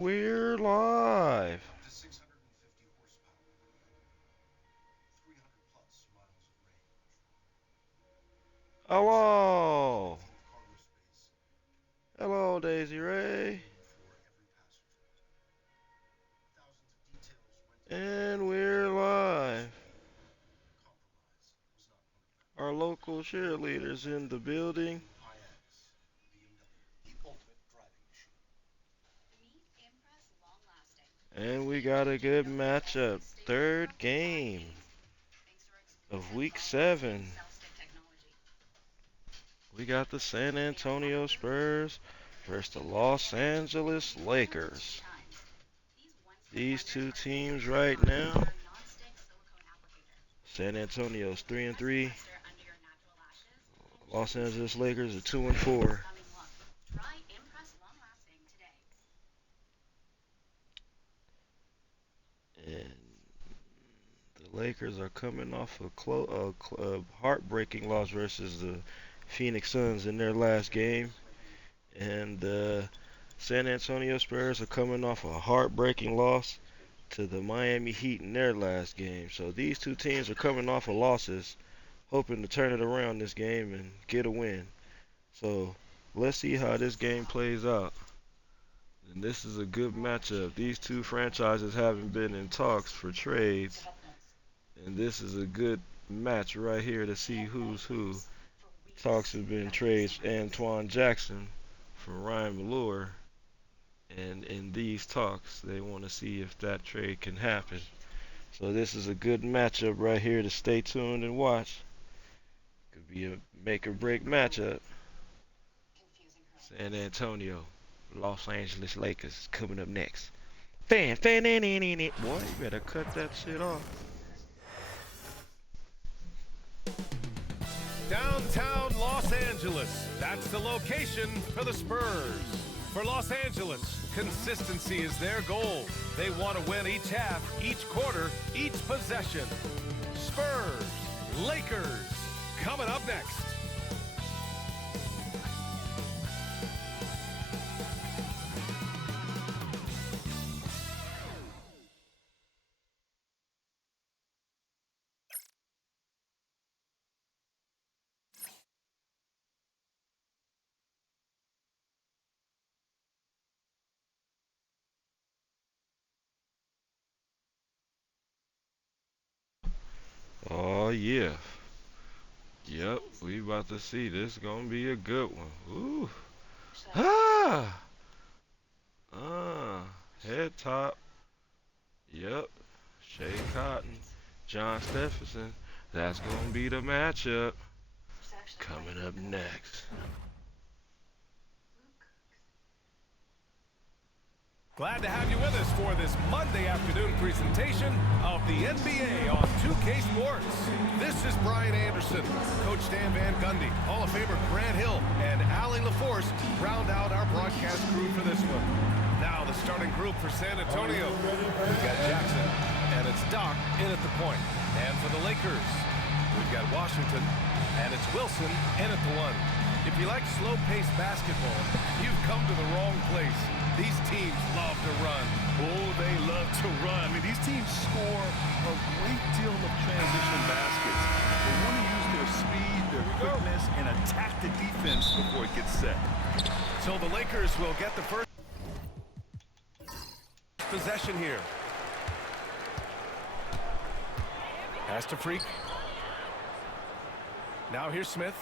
We're live. Hello. Hello, Daisy Ray. And we're live. Our local cheerleaders in the building. And we got a good matchup. Third game of week 7. We got the San Antonio Spurs versus the Los Angeles Lakers. These two teams right now, San Antonio's 3-3. Los Angeles Lakers are 2-4. And the Lakers are coming off a heartbreaking loss versus the Phoenix Suns in their last game. And the San Antonio Spurs are coming off a heartbreaking loss to the Miami Heat in their last game. So these two teams are coming off of losses, hoping to turn it around this game and get a win. So let's see how this game plays out. And this is a good matchup. These two franchises haven't been in talks for trades. And this is a good match right here to see who's who. Talks have been trades Antoine Jackson for Ryan Malure. And in these talks, they want to see if that trade can happen. So this is a good matchup right here to stay tuned and watch. Could be a make or break matchup. San Antonio, Los Angeles Lakers coming up next. Fan, boy, you better cut that shit off. Downtown Los Angeles. That's the location for the Spurs. For Los Angeles, consistency is their goal. They want to win each half, each quarter, each possession. Spurs, Lakers, coming up next. Oh yeah. Yep, we about to see this gonna be a good one. Ooh. Ah. Uh. Head top. Yep. Shea Cotton. John Stephenson. That's gonna be the matchup. Coming up next. Glad to have you with us for this Monday afternoon presentation of the NBA on 2K Sports. This is Brian Anderson, Coach Dan Van Gundy, Hall of Famer Grant Hill, and Allie LaForce round out our broadcast crew for this one. Now the starting group for San Antonio. We've got Jackson, and it's Doc in at the point. And for the Lakers, we've got Washington, and it's Wilson in at the one. If you like slow-paced basketball, you've come to the wrong place. These teams love to run. Oh, they love to run. I mean, these teams score a great deal of transition baskets. They want to use their speed, their quickness, and attack the defense before it gets set. So the Lakers will get the first possession here. Pass to Freak. Now here's Smith.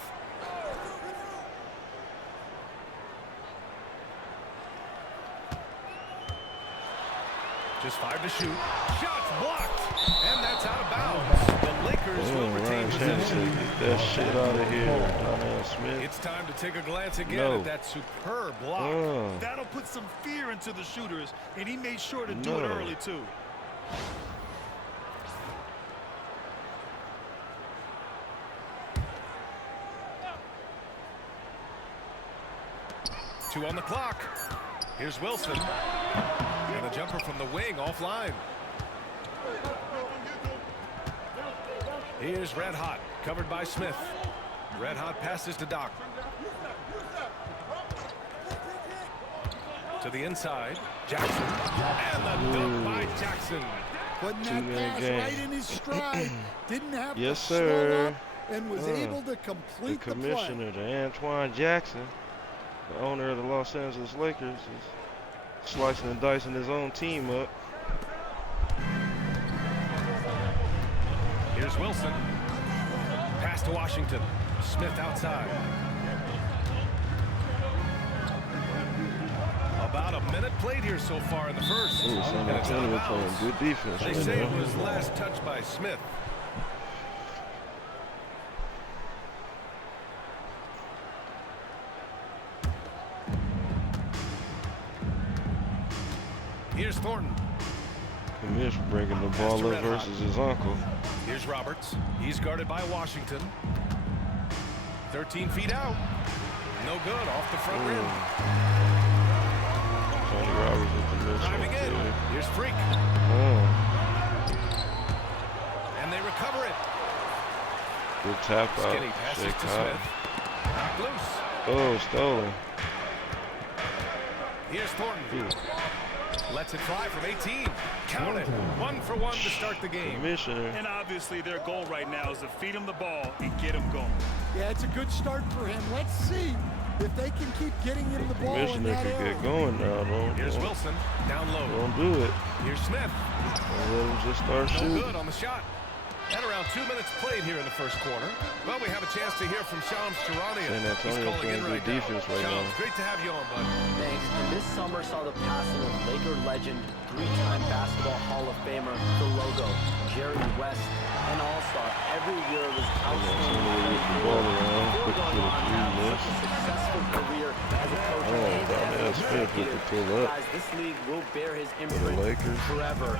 Just 5 to shoot. Shots blocked. And that's out of bounds. The Lakers will retain possession. Get that shit out of here, Donnell Smith. It's time to take a glance again at that superb block. That'll put some fear into the shooters, and he made sure to do it early, too. Two on the clock. Here's Wilson. And a jumper from the wing offline. Here's Red Hot, covered by Smith. Red Hot passes to Doc. To the inside. Jackson. And the dunk by Jackson. Putting that pass right in his stride. Didn't have Yes, to slow sir. up and was able to The complete the play. commissioner, the Antoine Jackson, the owner of the Los Angeles Lakers, is slicing and dicing his own team up. Here's Wilson. Pass to Washington. Smith outside. About a minute played here so far in the first. Ooh, San And it's out of Antonio playing bounds. good defense They right say it now. was last touched by Smith. Here's Thornton. Commish bringing the ball up versus his uncle. Here's Roberts. He's guarded by Washington. 13 feet out. No good. Off the front rim. Tony Roberts with the miss Driving right in. there. Here's Freak. Oh, And they recover it. good tap out. Skinny passes Shake to high. Smith. Knocked loose. Oh, stolen. Here's Thornton. Lets it fly from 18. Count it. 1 for 1 to start the game. Commissioner. And obviously their goal right now is to feed him the ball and get him going. Yeah, it's a good start for him. Let's see if they can keep getting him the ball in Commissioner that could area. get going now. Here's Wilson. Down low. Don't do it. Here's Smith. Don't let him just start No shooting. good on the shot. And around 2 minutes played here in the first quarter. Well, we have a chance to hear from Shams Charania. San He's Antonio calling in playing right good defense now. right now. Shams, great to have you on, bud. Thanks. And this summer saw the passing of Laker legend, 3-time basketball Hall of Famer, the logo, Jerry West, an all-star every year of his outstanding Antonio with the ball around. Before Quick to going the on to three have miss. such a successful career as a coach Oh, and as Donnell an Smith with the executive. pull up. Guys, this league will bear his For the imprint Lakers. forever.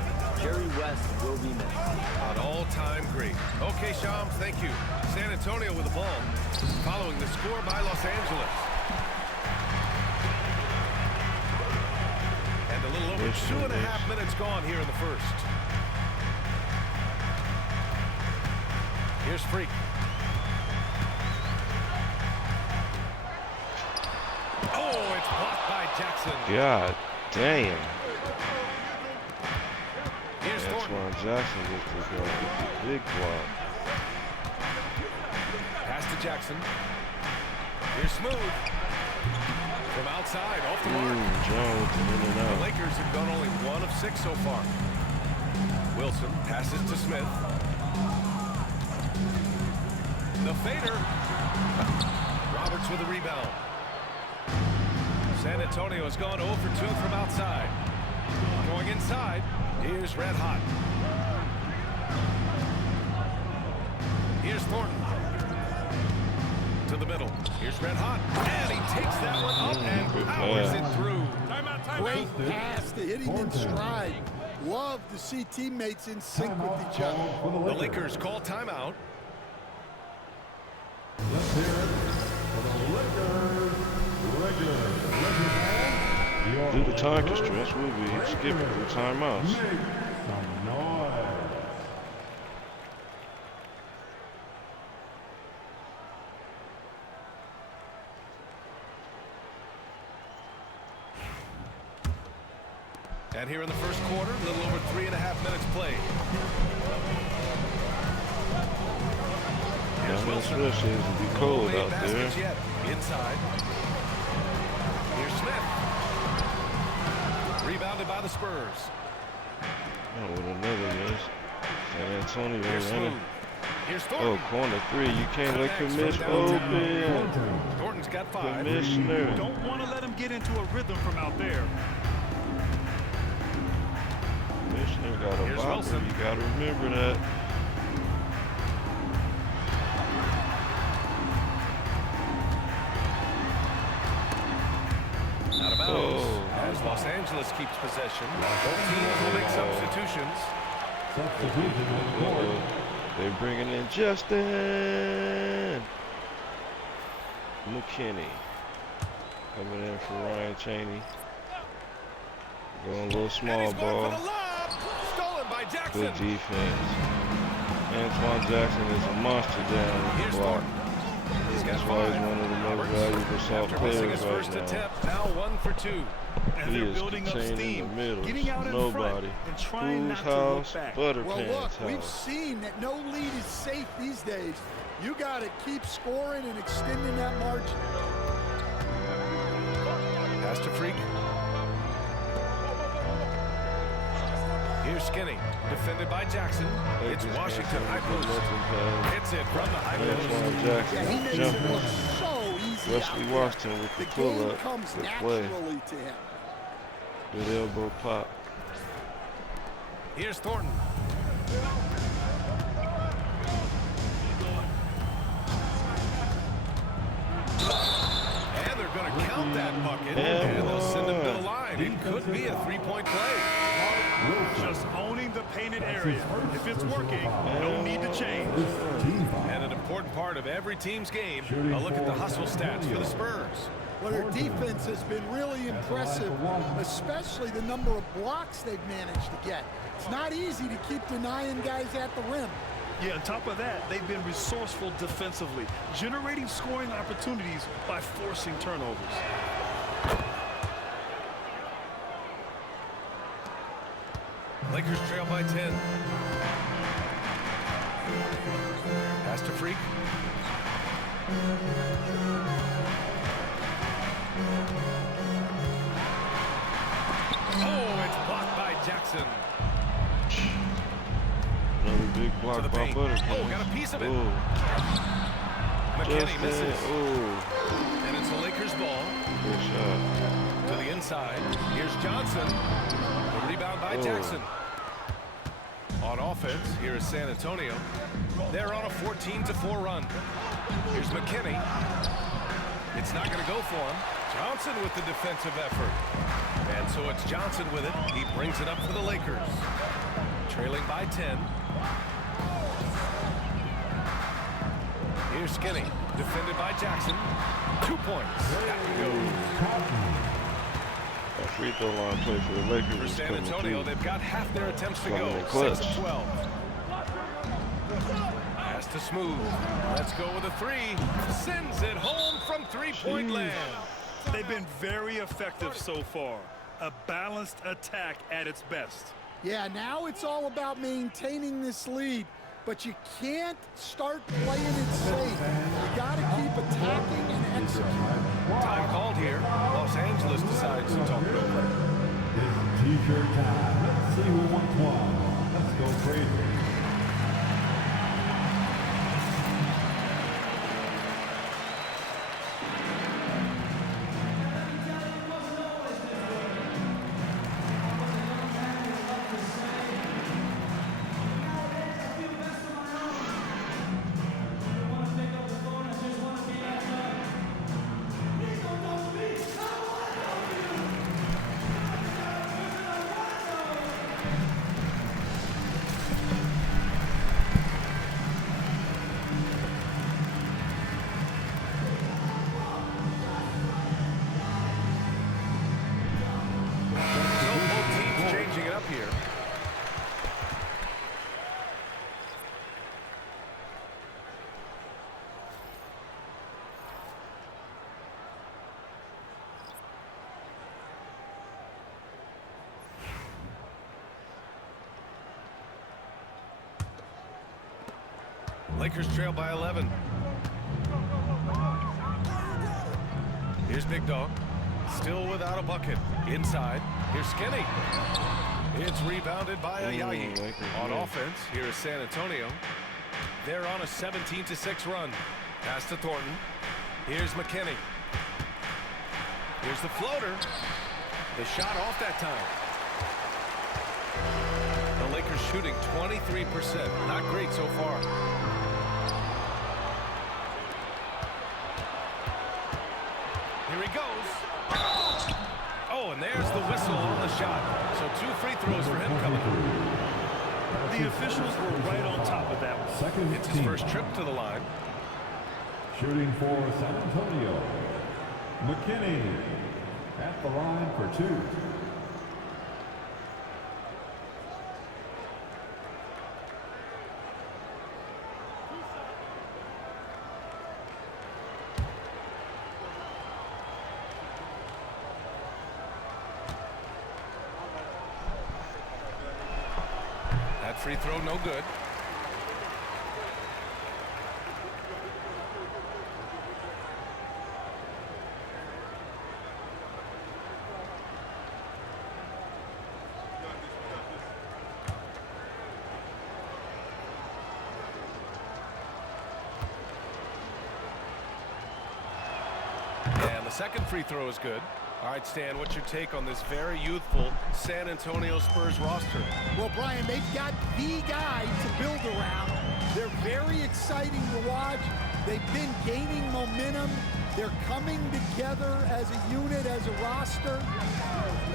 Jerry West will be missed. An all-time great. Okay, Shams, thank you. San Antonio with the ball. Following the score by Los Angeles. And a little over 2.5 minutes gone here in the first. Here's Freak. Oh, it's blocked by Jackson. God damn. Here's Thornton. Antoine Jackson with the big block. Pass to Jackson. Here's Smooth. From outside, off the mark. John with the in and The out. Lakers have gone only 1 of 6 so far. Wilson passes to Smith. The fader. Roberts with the rebound. San Antonio has gone 0 for 2 from outside. Going inside, here's Red Hot. Here's Thornton. To the middle. Here's Red Hot. And he takes that one up and powers it through. Great pass to hit him in stride. Love to see teammates in sync with each other. The Lakers call timeout. Let's hear it for the Lakers. Due to time constraints, we'll be skipping through timeouts. Make some noise. And here in the first quarter, a little over 3.5 minutes played. Here's Now, Wilson. Smith seems to be cold No out baskets there. yet. Inside. Here's Smith. Rebounded by the Spurs. Oh, with another miss. San Antonio Here's Smooth. running. Here's Oh, Thornton. corner 3. You can't let Connects Commish from downtown. open. Thornton's got 5. Commissioner. Don't want to let him get into a rhythm from out there. Commissioner got a Here's bopper. Wilson. You got to remember that. Out of bounds. Oh. As Los Angeles keeps possession. Both teams will make substitutions. Substitution on court. They're bringing in Justin McKinney. Coming in for Ryan Chaney. Going a little And small he's going ball. for the lob. Stolen by Jackson. Good defense. Antoine Jackson is a monster down Here's the block. Thornton. He's got That's why he's 5. one of the most Roberts, valuable soft after missing players his first right now. attempt, now 1 for 2. And He they're is building up contained in steam, the middle. getting out in Nobody. front and trying Whose not to look house? back. Well, Butterpants look, we've house. seen that no lead is safe these days. You got to keep scoring and extending that margin. Pass to Freak. Here's Skinny, defended by Jackson. It's Washington high post. Hits it from the high post. Antoine Yeah, Jackson he makes it jumping. look so easy Wesley out Washington with there. the The game pull-up, comes the play, naturally to him. good elbow pop. Here's Thornton. And they're going to count that bucket, and they'll send him to the line. It could be a three-point play. Just owning the painted area. If it's working, no need to change. And an important part of every team's game, a look at the hustle stats for the Spurs. Well, their defense has been really impressive, especially the number of blocks they've managed to get. It's not easy to keep denying guys at the rim. Yeah, on top of that, they've been resourceful defensively, generating scoring opportunities by forcing turnovers. Lakers trail by 10. Pass to Freak. Oh, it's blocked by Jackson. Another big To block the by paint. Butterpants. Oh, got a piece of it. Ooh, McKinney just misses. that. Ooh, And it's the Lakers ball. good shot. To the inside. Here's Johnson. The rebound by Oh. Jackson. On offense, here is San Antonio. They're on a 14-4 run. Here's McKinney. It's not going to go for him. Johnson with the defensive effort. And so it's Johnson with it. He brings it up for the Lakers. Trailing by 10. Here's Skinny. Defended by Jackson. 2 points. That goes. A free throw line play for the Lakers For is San coming Antonio, through. they've got half their attempts to Coming go. in clutch. 6 of 12. Pass to Smooth. Let's go with a 3. Sends it home from three-point land. They've been very effective so far. A balanced attack at its best. Yeah, now it's all about maintaining this lead, but you can't start playing it safe. You got to keep attacking and executing. Time called here. Los Angeles decides to talk it over. It's t-shirt time. Let's see who wants one. Let's go crazy. So both teams changing it up here. Lakers trail by 11. Here's Big Dog. Still without a bucket. Inside. Here's Skinny. It's rebounded by Ayayi. Lakers On win. offense, here is San Antonio. They're on a 17-6 run. Pass to Thornton. Here's McKinney. Here's the floater. The shot off that time. The Lakers shooting 23%. Not great so far. Here he goes. Oh, and there's the whistle on the shot. So 2 free throws for him coming. The officials were right on top of that one. Second It's his team. first trip to the line. Shooting for San Antonio. McKinney at the line for 2. That free throw no good. And the second free throw is good. All right, Stan, what's your take on this very youthful San Antonio Spurs roster? Well, Brian, they've got the guy to build around. They're very exciting to watch. They've been gaining momentum. They're coming together as a unit, as a roster.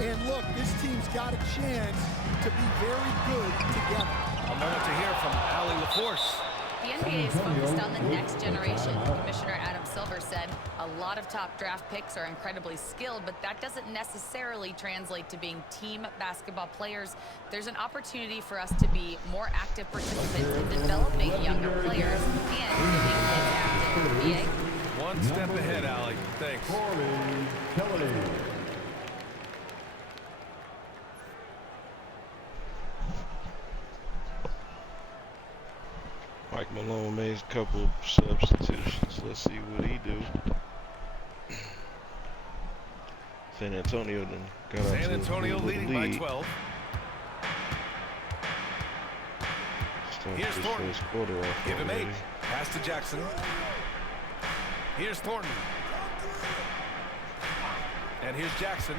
And look, this team's got a chance to be very good together. A moment to hear from Allie LaForce. The NBA is focused on the next generation. Commissioner Adam Silver said a lot of top draft picks are incredibly skilled, but that doesn't necessarily translate to being team basketball players. There's an opportunity for us to be more active participants in developing younger players and giving kids active in the NBA. One step ahead, Allie. Thanks. Kelly. Mike Malone made a couple substitutions. Let's see what he do. San Antonio then got out San to Antonio a leading by 12. Start Here's this Thornton. first quarter off Give him 8. already. Pass to Jackson. Here's Thornton. And here's Jackson.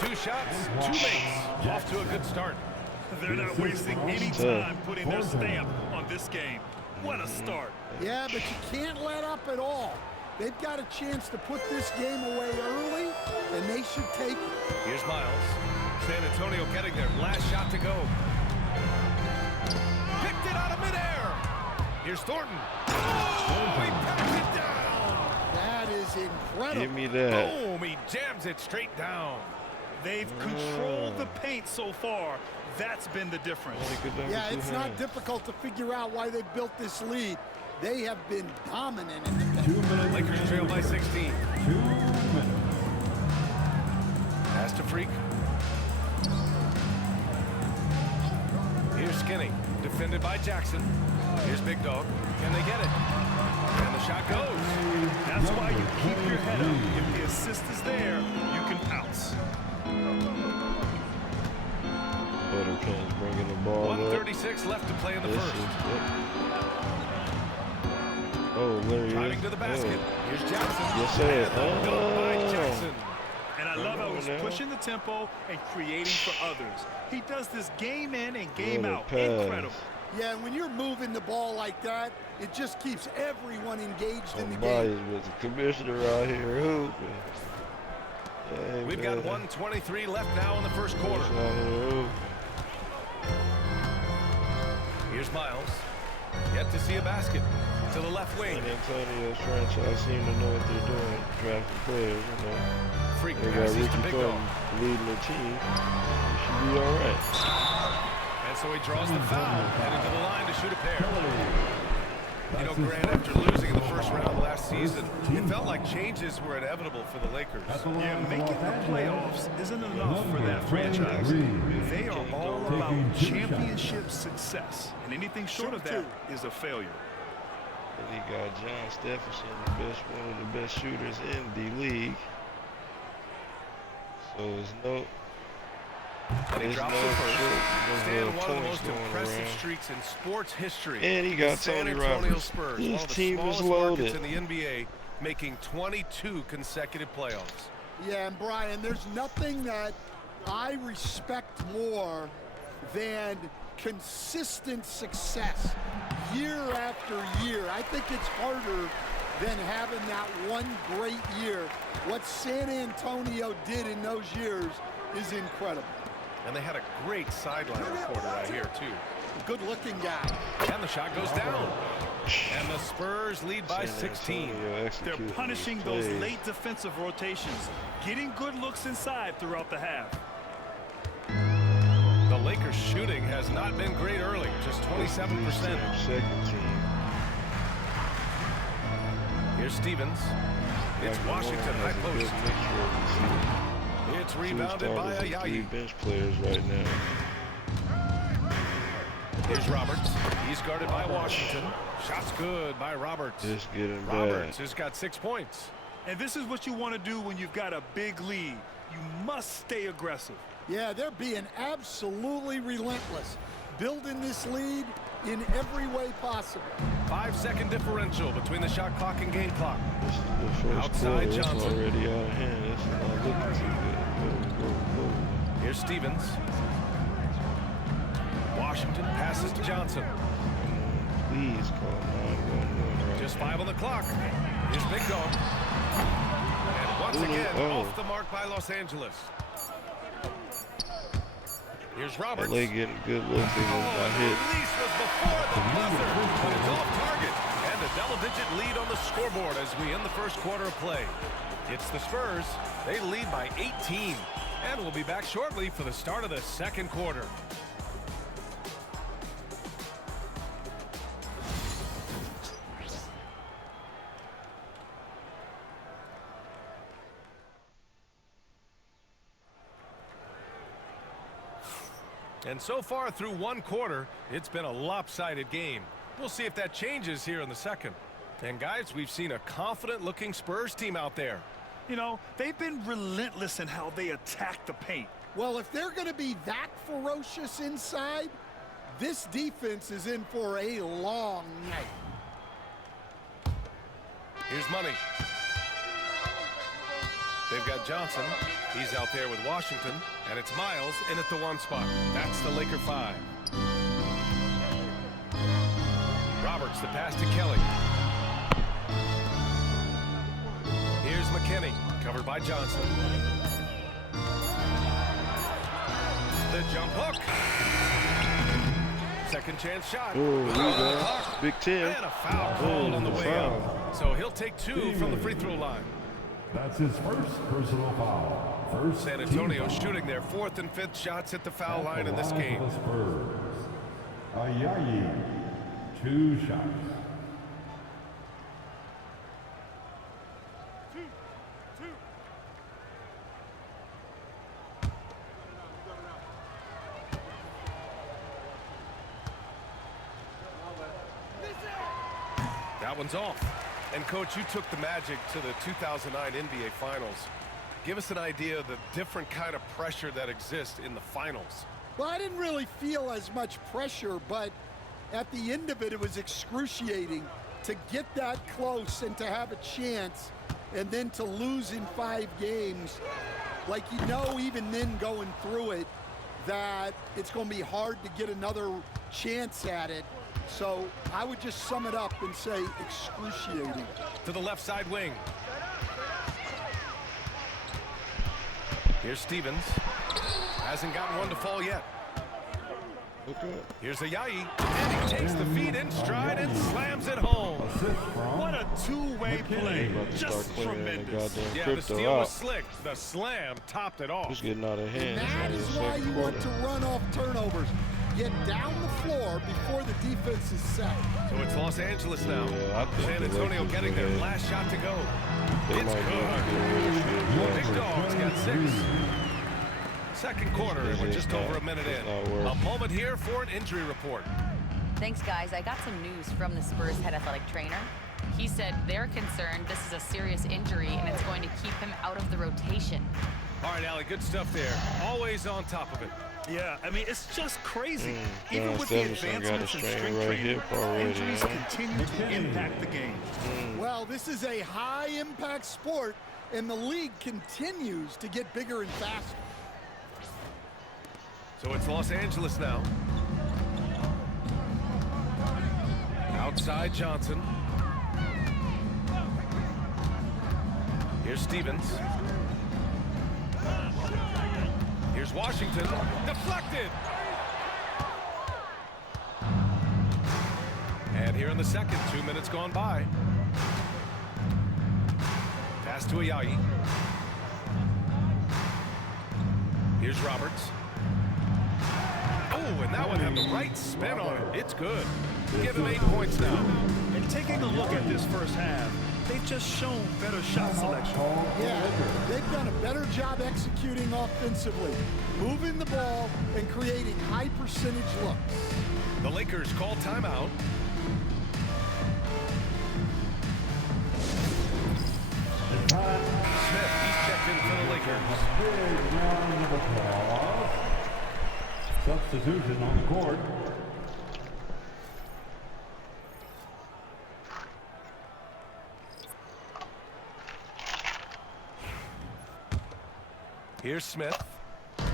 2 shots, 2 makes. Off to a good start. They're not wasting any time putting their stamp on this game. What a start. Yeah, but you can't let up at all. They've got a chance to put this game away early, and they should take it. Here's Miles. San Antonio getting their last shot to go. Picked it out of midair. Here's Thornton. Oh, he packed it down. That is incredible. Give me that. Boom, he jams it straight down. They've controlled the paint so far. That's been the difference. Yeah, it's not difficult to figure out why they built this lead. They have been dominant in the paint. 2 minutes. Lakers trail by 16. 2 minutes. Pass to Freak. Here's Skinny, defended by Jackson. Here's Big Dog. Can they get it? And the shot goes. That's why you keep your head up. If the assist is there, you can pounce. Buttercan's bringing the ball up. 1:36 left to play in the This first. Oh, there he Driving is. to the basket. Oh. Here's Jackson. Yes, sir. Done by Jackson. And I love how he's now. pushing the tempo and creating for others. He does this game in and game What a out. pass. Incredible. Yeah, when you're moving the ball like that, it just keeps everyone engaged in the I'm game. biased, but the commissioner out here hooping. Hey, We've man. got 1:23 left now in the first quarter. Commissioner out here hooping. Here's Miles. Yet to see a basket. To the left wing. San Antonio's franchise seem to know what they're doing, drafting players, you know. Freak They got passes to Ricky Big Dog. Thornton leading their team. They should be all right. And so he draws the foul. Headed to the line to shoot a pair. You know, Grant, after losing in the first round last season, it felt like changes were inevitable for the Lakers. Yeah, making the playoffs isn't enough for that franchise. They are all about championship success, and anything short of that is a failure. And he got John Stephenson, one of the best shooters in the league. So it's no. And he There's drops no the first. short, Stand no one of the points most going impressive around. streaks in sports history. And he got The San Tony Antonio Roberts. Spurs, His one of the team is smallest loaded. markets in the NBA, making 22 consecutive playoffs. Yeah, and Brian, there's nothing that I respect more than consistent success year after year. I think it's harder than having that one great year. What San Antonio did in those years is incredible. And they had a great sideline reporter right here, too. Good-looking guy. And the shot goes down. And the Spurs lead by San 16. Antonio They're executing punishing these those plays. late defensive rotations, getting good looks inside throughout the half. The Lakers shooting has not been great early, just 27%. Second team. Here's Stevens. It's Mike Washington Malone high has a good post. mixture of It's two rebounded by starters and three Ayayi. bench players right now. Here's Roberts. He's guarded by Washington. Shot's good by Roberts. Just getting Roberts bad. has got 6 points. And this is what you want to do when you've got a big lead. You must stay aggressive. Yeah, they're being absolutely relentless, building this lead in every way possible. 5-second differential between the shot clock and game clock. This is the first Outside quarter. It's Johnson. already out of hand. This is not looking too good. Go. Here's Stevens. Washington passes to Johnson. Please call 911 right Just now. 5 on the clock. Here's Big Dog. And once again, off the mark by Los Angeles. Here's Roberts. LA getting good looks. They just got hit. Release was before the buzzer, but it's off target. And a double-digit lead on the scoreboard as we end the first quarter of play. It's the Spurs. They lead by 18. And we'll be back shortly for the start of the second quarter. And so far through one quarter, it's been a lopsided game. We'll see if that changes here in the second. And guys, we've seen a confident-looking Spurs team out there. You know, they've been relentless in how they attack the paint. Well, if they're going to be that ferocious inside, this defense is in for a long night. Here's Money. They've got Johnson. He's out there with Washington. And it's Miles in at the 1 spot. That's the Laker 5. Roberts, the pass to Kelly. Here's McKinney, covered by Johnson. The jump hook. Second chance shot. Oh, rebound. Big 10. And a foul called on the way foul. out. So he'll take 2 from the free throw line. That's his first personal foul. First San Antonio shooting their 4th and 5th shots at the foul line in this game. The Spurs. Ayayi, 2 shots. That one's off. And Coach, you took the Magic to the 2009 NBA Finals. Give us an idea of the different kind of pressure that exists in the finals. Well, I didn't really feel as much pressure, but at the end of it, it was excruciating to get that close and to have a chance and then to lose in 5 games. Like, you know, even then going through it, that it's going to be hard to get another chance at it. So I would just sum it up and say excruciating. To the left side wing. Here's Stevens. Hasn't gotten one to fall yet. Okay. Here's Ayayi. And he takes the feed in stride and slams it home. What a two-way play. About to start Just clearing that tremendous. goddamn Yeah, the crypto steal was out. slick. The slam topped it off. It's getting out of hand. And that is why you want to run off turnovers. Get down the floor before the defense is set. So it's Los Angeles now. Yeah, I think San the Antonio Lakers getting their ahead. last shot to go. They It's might be able to good. get rid of shit. Big Dog's got 6. Second quarter, and we're just over a minute in. A moment here for an injury report. Thanks, guys. I got some news from the Spurs head athletic trainer. He said they're concerned this is a serious injury and it's going to keep him out of the rotation. All right, Allie, good stuff there. Always on top of it. Yeah, I mean, it's just crazy. Even John with the Stevenson got a advancements in strain strength right training, hip already, injuries huh? continue to impact the game. Well, this is a high-impact sport, and the league continues to get bigger and faster. So it's Los Angeles now. Outside Johnson. Here's Stevens. Here's Washington. Deflected. And here in the second, 2 minutes gone by. Pass to Ayayi. Here's Roberts. Oh, and that one had the right spin on it. It's good. Give him 8 points now. And taking a look at this first half, they've just shown better shot selection. Yeah, they've done a better job executing offensively, moving the ball and creating high percentage looks. The Lakers call timeout. Smith, he's checked in for the Lakers. Big round of applause. Substitution on the court. Here's Smith. Ooh,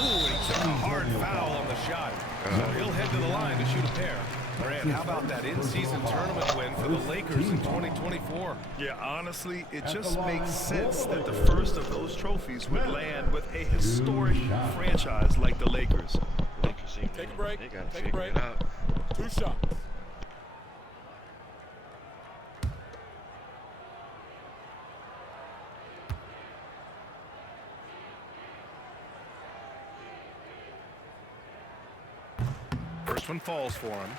and he took a hard foul on the shot. So he'll head to the line to shoot a pair. Brand, how about that in-season tournament win for the Lakers in 2024? Yeah, honestly, it just makes sense that the first of those trophies would land with a historic franchise like the Lakers. Take a break. They gotta figure it out. 2 shots. First one falls for him.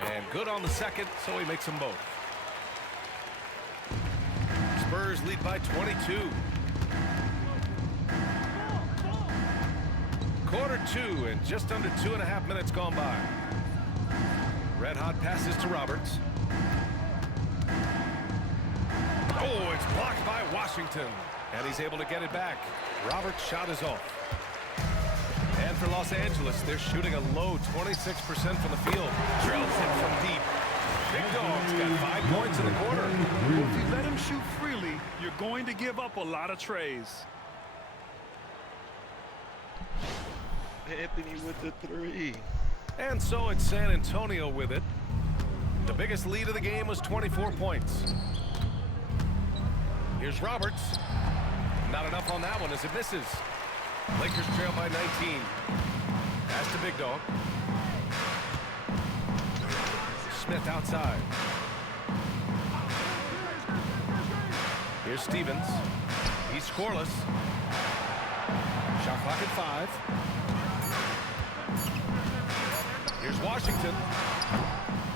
And good on the second, so he makes them both. Spurs lead by 22. Quarter 2 and just under 2.5 minutes gone by. Red hot passes to Roberts. Oh, it's blocked by Washington. And he's able to get it back. Roberts' shot is off. And for Los Angeles, they're shooting a low 26% from the field. Drills it from deep. Big Dog's got 5 points in the quarter. Well, if you let him shoot freely, you're going to give up a lot of trays. Anthony with the 3. And so it's San Antonio with it. The biggest lead of the game was 24 points. Here's Roberts. Not enough on that one as it misses. Lakers trail by 19. Pass to Big Dog. Smith outside. Here's Stevens. He's scoreless. Shot clock at 5. Here's Washington.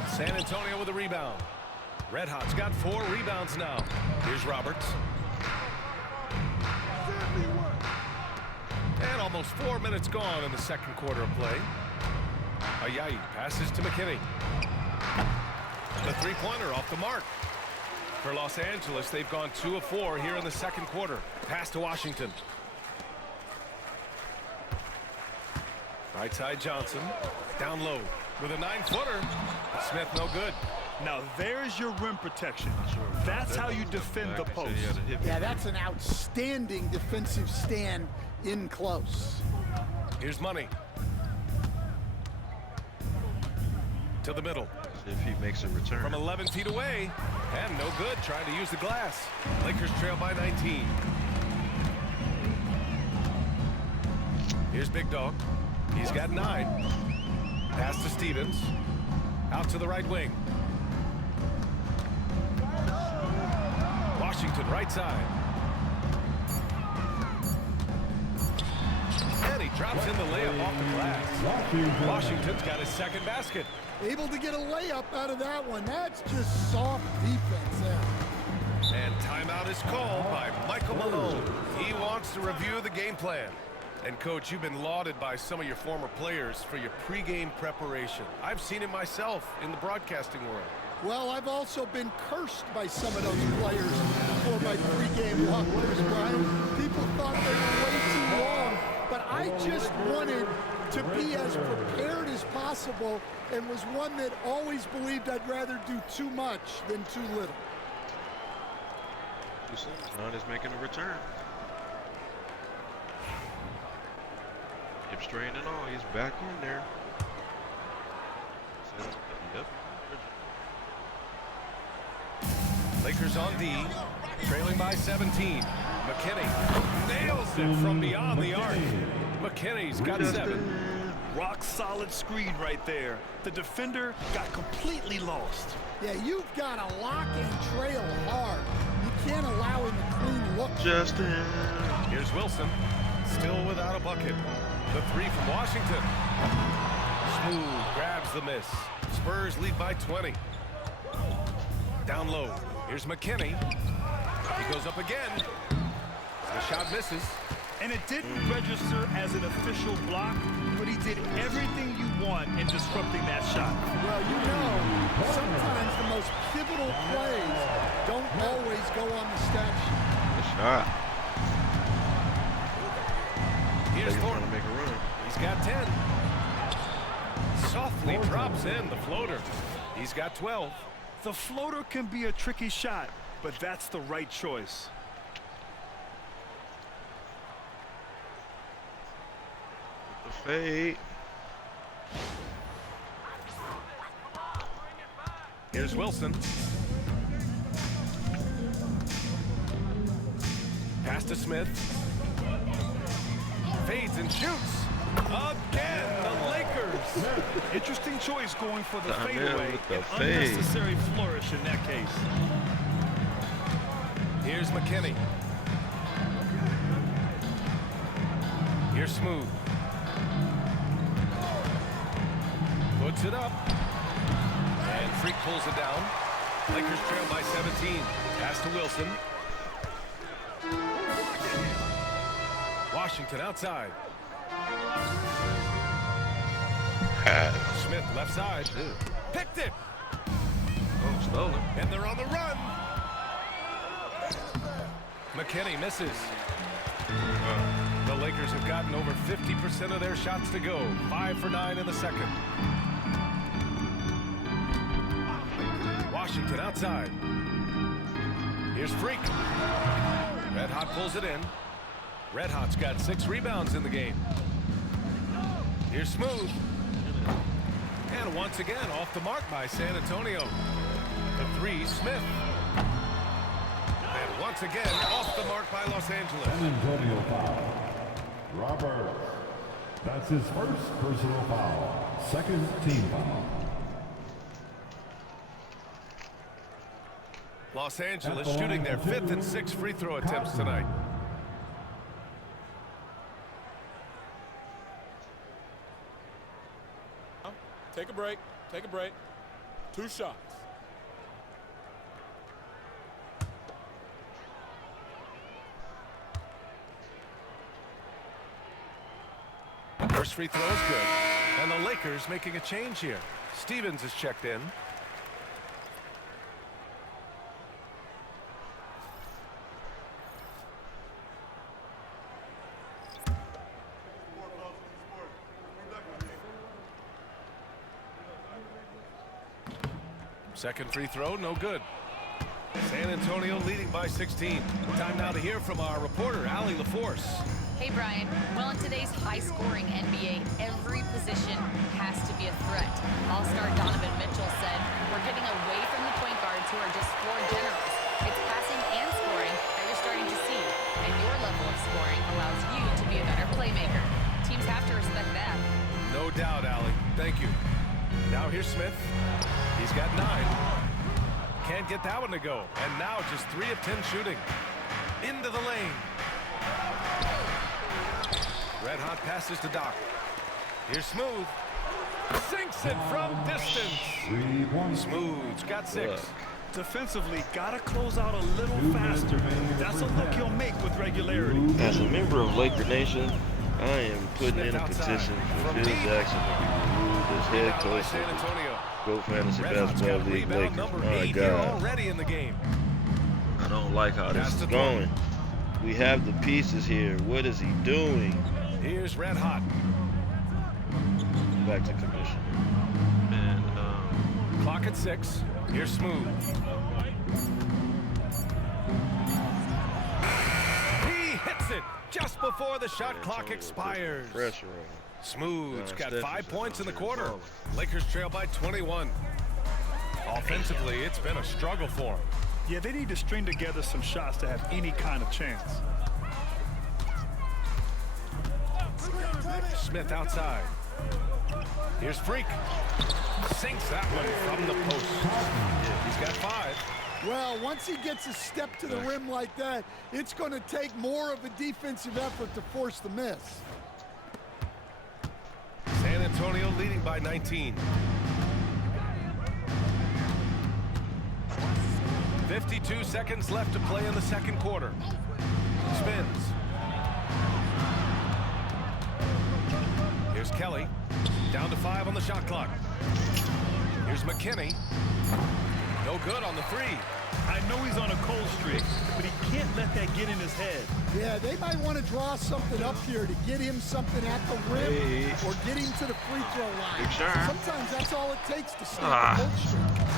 San Antonio with a rebound. Red Hot's got 4 rebounds now. Here's Roberts. And almost 4 minutes gone in the second quarter of play. Ayayi passes to McKinney. The three-pointer off the mark. For Los Angeles, they've gone 2 of 4 here in the second quarter. Pass to Washington. Right side Johnson. Down low with a 9-footer. Smith no good. Now there's your rim protection. That's how you defend the post. Yeah, that's an outstanding defensive stand in close. Here's Money. To the middle. If he makes a return. From 11 feet away. And no good, trying to use the glass. Lakers trail by 19. Here's Big Dog. He's got 9. Pass to Stevens. Out to the right wing. Washington right side. And he drops in the layup off the glass. Washington's got his second basket. Able to get a layup out of that one. That's just soft defense there. And timeout is called by Michael Malone. He wants to review the game plan. And Coach, you've been lauded by some of your former players for your pregame preparation. I've seen it myself in the broadcasting world. Well, I've also been cursed by some of those players for my pregame walkers, Brian. People thought they were way too long, but I just wanted to be as prepared as possible and was one that always believed I'd rather do too much than too little. Nunn is making a return. Hip strain and all, he's back in there. Yep. Lakers on D, trailing by 17. McKinney nails it from beyond the arc. McKinney's got 7. Rock solid screen right there. The defender got completely lost. Yeah, you've got to lock and trail hard. You can't allow him a clean look. Justin. Here's Wilson, still without a bucket. The 3 from Washington. Smooth grabs the miss. Spurs lead by 20. Down low. Here's McKinney. He goes up again. The shot misses. And it didn't register as an official block, but he did everything you want in disrupting that shot. Well, you know, sometimes the most pivotal plays don't always go on the stat sheet. Good shot. Here's They're Thornton. gonna make a run. He's got 10. Softly drops in the floater. He's got 12. The floater can be a tricky shot, but that's the right choice. The fade. Here's Wilson. Pass to Smith. Fades and shoots. Again, the Lakers. Interesting choice going for the I'm in fadeaway. with the An fade. unnecessary flourish in that case. Here's McKinney. Here's Smooth. Puts it up. And Freak pulls it down. Lakers trail by 17. Pass to Wilson. Washington outside. Smith left side. Picked it. Oh, stolen. And they're on the run. McKinney misses. The Lakers have gotten over 50% of their shots to go. 5 for 9 in the second. Washington outside. Here's Freak. Red Hot pulls it in. Red Hot's got 6 rebounds in the game. Here's Smooth. And once again, off the mark by San Antonio. The 3, Smith. And once again, off the mark by Los Angeles. San Antonio foul. Roberts. That's his first personal foul. Second team foul. Los Angeles shooting their 5th and 6th free throw attempts tonight. Take a break. Take a break. 2 shots. First free throw is good. And the Lakers making a change here. Stevens is checked in. Second free throw, no good. San Antonio leading by 16. Time now to hear from our reporter, Allie LaForce. Hey, Brian. Well, in today's high-scoring NBA, every position has to be a threat. All-star Donovan Mitchell said, "We're getting away from the point guards who are just floor generals. It's passing and scoring that you're starting to see, and your level of scoring allows you to be a better playmaker. Teams have to respect that." No doubt, Allie. Thank you. Now here's Smith. He's got 9. Can't get that one to go. And now just 3 of 10 shooting. Into the lane. Red Hot passes to Doc. Here's Smooth. Sinks it from distance. 3 points. Smooth's got 6. Defensively, gotta close out a little faster. That's a look he'll make with regularity. As a member of Laker Nation, I am putting in a petition for Phil Jackson to be removed as head coach San of Antonio. the Go Fantasy Red Hot's Basketball got League rebound Lakers. number My 8 here God, already in the game. I don't like how this Pass is to going. We have the pieces here. What is he doing? Here's Red Hot. Back to commission. Man, Clock at 6. Here's Smooth. He hits it just before the shot clock expires. Pressure on him. Smooth's got 5 Stephenson points in the out here quarter. balling. Lakers trail by 21. Offensively, it's been a struggle for them. Yeah, they need to string together some shots to have any kind of chance. Smith outside. Here's Freak. Sinks that one from the post. He's got 5. Well, once he gets a step to the rim like that, it's going to take more of a defensive effort to force the miss. San Antonio leading by 19. 52 seconds left to play in the second quarter. Spins. Here's Kelly. Down to 5 on the shot clock. Here's McKinney. No good on the 3. I know he's on a cold streak, but he can't let that get in his head. Yeah, they might want to draw something up here to get him something at the rim or get him to the free throw line. Big shot. Sometimes that's all it takes to stop the cold streak.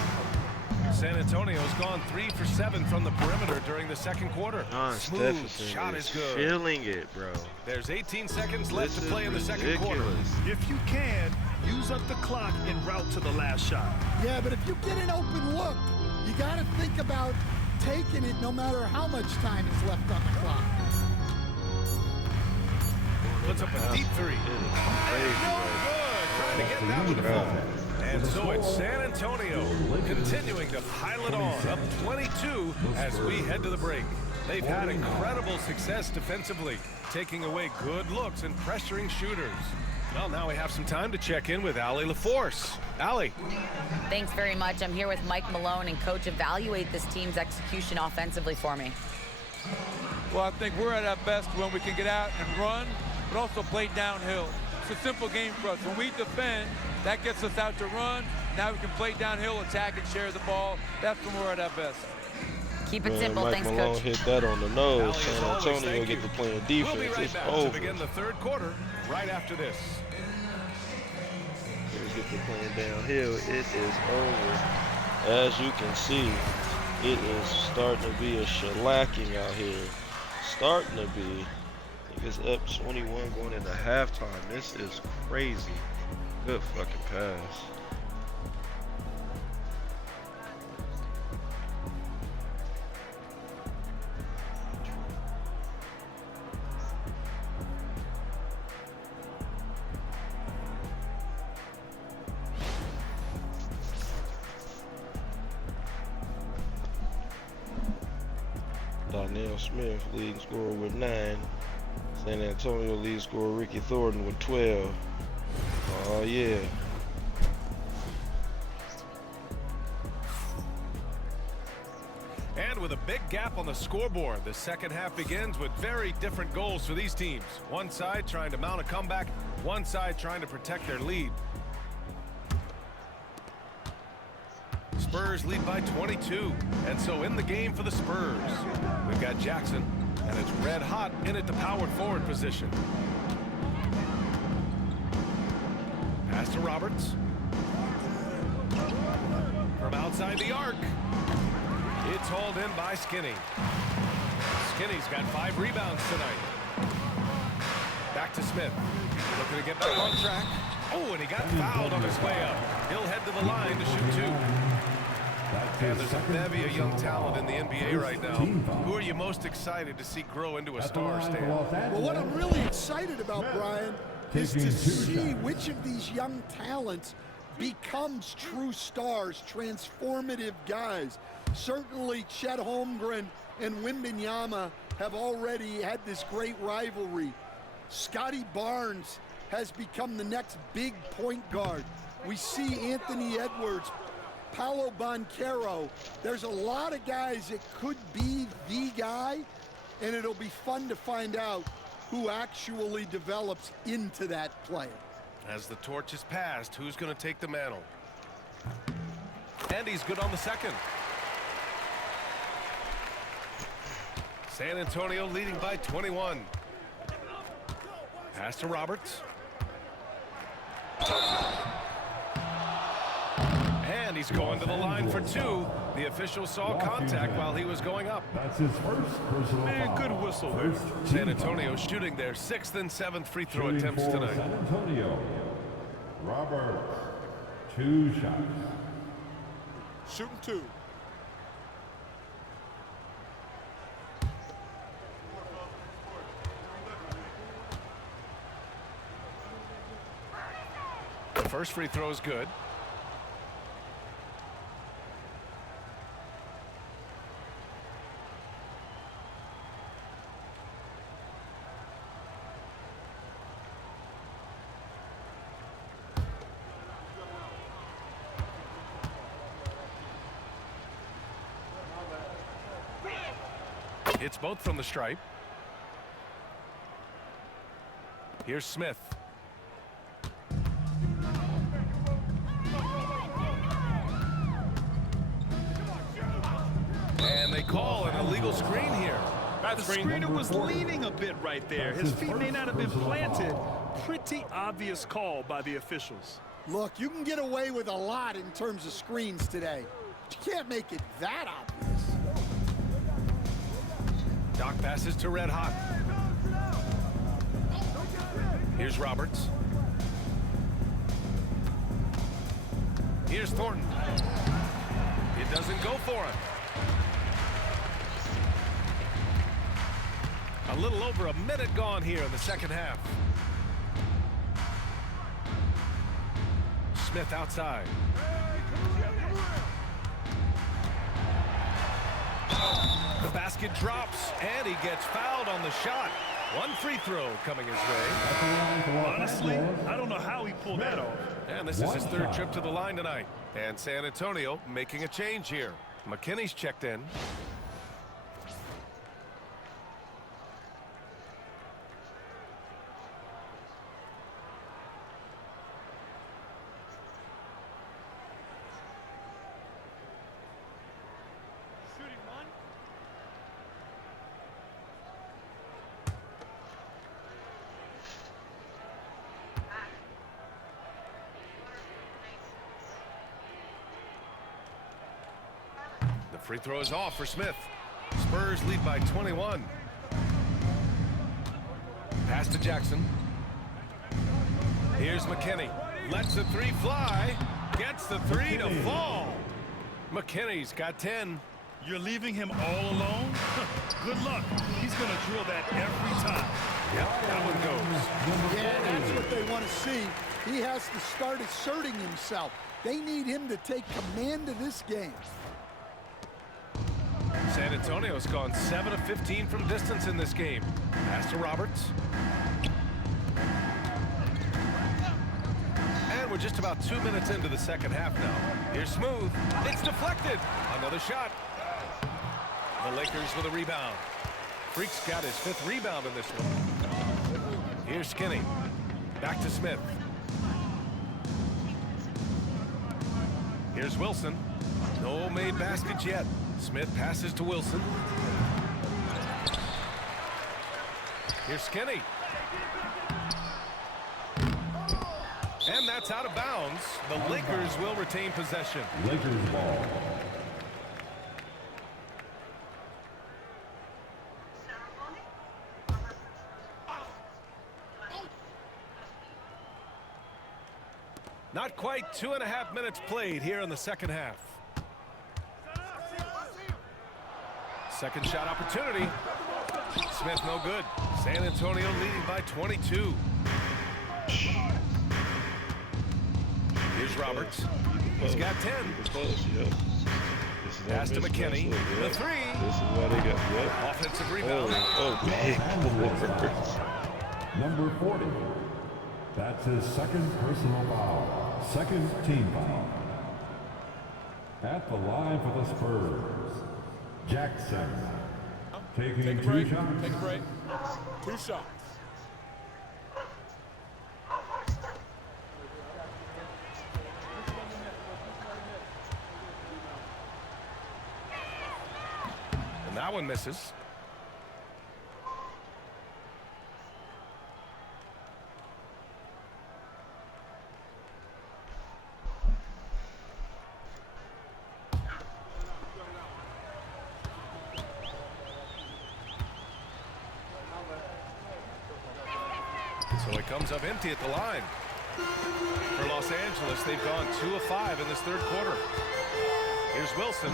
San Antonio's gone 3 for 7 from the perimeter during the second quarter. Smooth Stephenson shot is good. Feeling it, bro. There's 18 seconds left This to play is in the second quarter. ridiculous. If you can, use up the clock en route to the last shot. Yeah, but if you get an open look, you got to think about taking it no matter how much time is left on the clock. Puts up a deep 3. Crazy, No bro. good. Trying to get that one to fall. And so it's San Antonio continuing to pile it on, up 22 as we head to the break. They've had incredible success defensively, taking away good looks and pressuring shooters. Well, now we have some time to check in with Allie LaForce. Allie. Thanks very much. I'm here with Mike Malone, and Coach, evaluate this team's execution offensively for me. Well, I think we're at our best when we can get out and run, but also play downhill. It's a simple game for us. When we defend, that gets us out to run. Now we can play downhill, attack, and share the ball. That's when we're at our best. Keep it Man, simple. Mike Thanks, Malone Coach. hit that on the nose. Allie, as San always, Antonio thank get you. to playing defense. We'll be right It's back over. to begin the third quarter right after this. Let's get to playing downhill. It is over. As you can see, it is starting to be a shellacking out here. Starting to be. Niggas up 21 going into halftime. This is crazy. Good fucking pass. Donnell Smith leading scorer with 9. San Antonio lead scorer Ricky Thornton with 12. Oh yeah. And with a big gap on the scoreboard, the second half begins with very different goals for these teams. One side trying to mount a comeback, one side trying to protect their lead. Spurs lead by 22, and so in the game for the Spurs, we've got Jackson, and it's red hot in at the power forward position. Pass to Roberts. From outside the arc. It's hauled in by Skinny. Skinny's got 5 rebounds tonight. Back to Smith. Looking to get back on track. Oh, and he got fouled on his way up. He'll head to the line to shoot 2. And there's a bevy of young talent in the NBA right now. Who are you most excited to see grow into a star, Stan? Well, what I'm really excited about, Brian, is to see which of these young talents becomes true stars, transformative guys. Certainly Chet Holmgren and Wembanyama have already had this great rivalry. Scotty Barnes has become the next big point guard. We see Anthony Edwards, Paolo Banchero. There's a lot of guys that could be the guy, and it'll be fun to find out who actually develops into that player. As the torch is passed, who's going to take the mantle? And he's good on the second. San Antonio leading by 21. Pass to Roberts. And And he's going to the line for two. The official saw contact while he was going up. That's his first personal foul. Good whistle there. First San team Antonio foul. shooting their 6th and 7th free throw Shooting attempts for tonight. San Antonio, Roberts, 2 shots. Shooting 2. The first free throw is good. It's both from the stripe. Here's Smith. And they call an illegal screen here. The screener was leaning a bit right there. His feet may not have been planted. Pretty obvious call by the officials. Look, you can get away with a lot in terms of screens today. You can't make it that obvious. Doc passes to Red Hot. Here's Roberts. Here's Thornton. It doesn't go for him. A little over a minute gone here in the second half. Smith outside. The basket drops, and he gets fouled on the shot. One free throw coming his way. Honestly, I don't know how he pulled that off. And this is his 3rd trip to the line tonight. And San Antonio making a change here. McKinney's checked in. The free throw is off for Smith. Spurs lead by 21. Pass to Jackson. Here's McKinney. Lets the 3 fly. Gets the 3 to fall. McKinney's got 10. You're leaving him all alone? Good luck. He's going to drill that every time. Yep, that one goes. Yeah, that's what they want to see. He has to start asserting himself. They need him to take command of this game. San Antonio's gone 7 of 15 from distance in this game. Pass to Roberts. And we're just about 2 minutes into the second half now. Here's Smooth. It's deflected. Another shot. The Lakers with a rebound. Freak's got his 5th rebound in this one. Here's Skinny. Back to Smith. Here's Wilson. No made baskets yet. Smith passes to Wilson. Here's Skinny. And that's out of bounds. The Lakers will retain possession. Lakers ball. Not quite 2.5 minutes played here in the second half. Second shot opportunity. Smith no good. San Antonio leading by 22. Here's Roberts. He's got 10. Pass to McKinney. The 3. This is why they got what? Offensive rebound. Oh, big boards. Number 40. That's his 2nd personal foul. 2nd team foul. At the line for the Spurs, Jackson. Taking Take a 2 break. shots. Take a break. 2 shots. And that one misses. So it comes up empty at the line. For Los Angeles, they've gone 2 of 5 in this third quarter. Here's Wilson.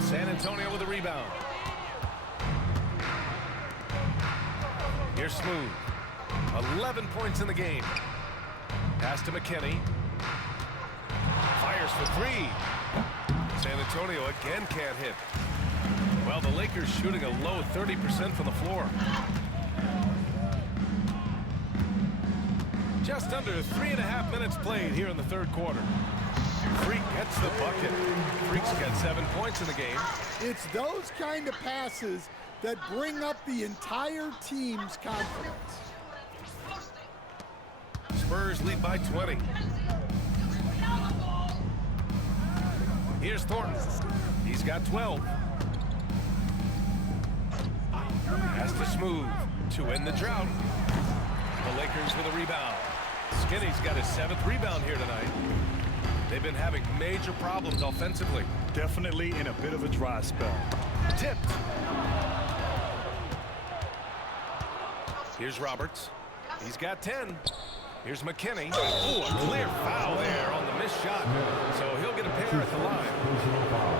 San Antonio with a rebound. Here's Smooth. 11 points in the game. Pass to McKinney. Fires for 3. San Antonio again can't hit. Well, the Lakers shooting a low 30% from the floor. Just under 3.5 minutes played here in the third quarter. Freak gets the bucket. Freak's got 7 points in the game. It's those kind of passes that bring up the entire team's confidence. Spurs lead by 20. Here's Thornton. He's got 12. Pass to Smooth to end the drought. The Lakers with a rebound. Skinny's got his 7th rebound here tonight. They've been having major problems offensively. Definitely in a bit of a dry spell. Tipped. Here's Roberts. He's got 10. Here's McKinney. Oh, a clear foul there on the missed shot. So he'll get a pair at the line.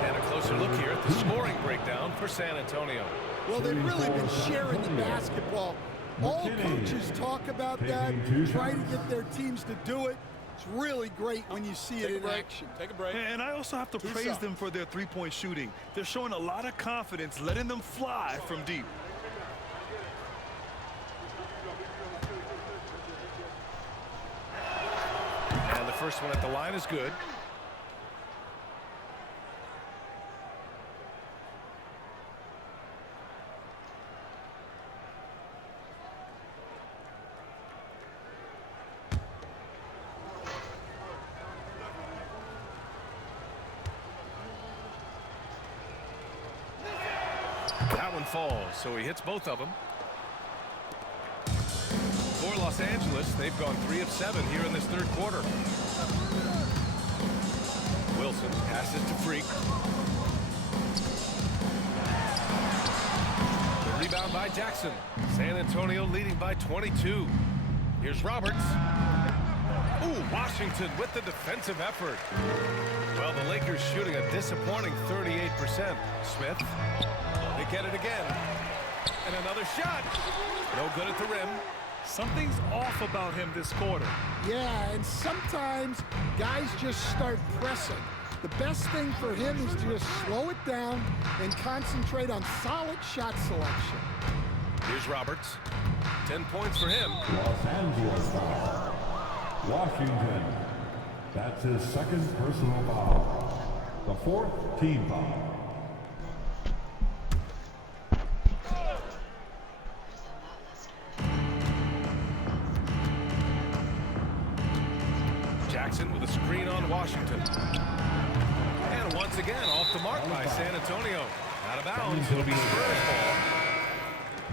And a closer look here at the scoring breakdown for San Antonio. Well, they've really been sharing the basketball. All coaches talk about that, try to get their teams to do it. It's really great when you see it in action. Take a break. And I also have to praise them for their three-point shooting. They're showing a lot of confidence, letting them fly from deep. And the first one at the line is good. That one falls, so he hits both of them. For Los Angeles, they've gone 3 of 7 here in this third quarter. Wilson passes to Freak. The rebound by Jackson. San Antonio leading by 22. Here's Roberts. Ooh, Washington with the defensive effort. Well, the Lakers shooting a disappointing 38%. Smith. They get it again. And another shot. No good at the rim. Something's off about him this quarter. Yeah, and sometimes guys just start pressing. The best thing for him is to just slow it down and concentrate on solid shot selection. Here's Roberts. 10 points for him. Los Angeles foul. Washington. That's his 2nd personal foul. The 4th team foul. Jackson with a screen on Washington. And once again, off the mark by San Antonio. Out of bounds, it'll be Spurs ball.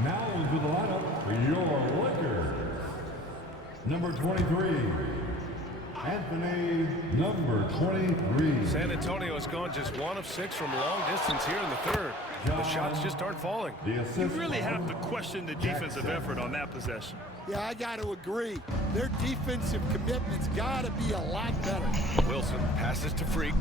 Now into the lineup for your Lakers. Number 23, Anthony, number 23. San Antonio has gone just 1 of 6 from long distance here in the third. The shots just aren't falling. You really have to question the defensive effort on that possession. Yeah, I got to agree. Their defensive commitment's got to be a lot better. Wilson passes to Freak.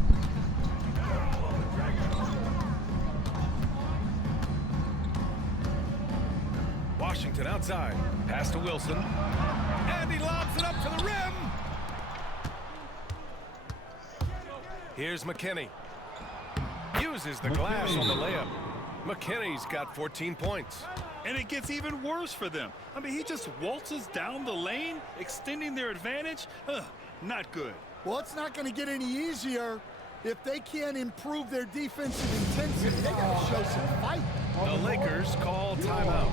Washington outside. Pass to Wilson. And he lobs it up to the rim. Here's McKinney. Uses the glass on the layup. McKinney's got 14 points. And it gets even worse for them. I mean, he just waltzes down the lane, extending their advantage. Not good. Well, it's not going to get any easier if they can't improve their defensive intensity. They got to show some fight. The Lakers call timeout.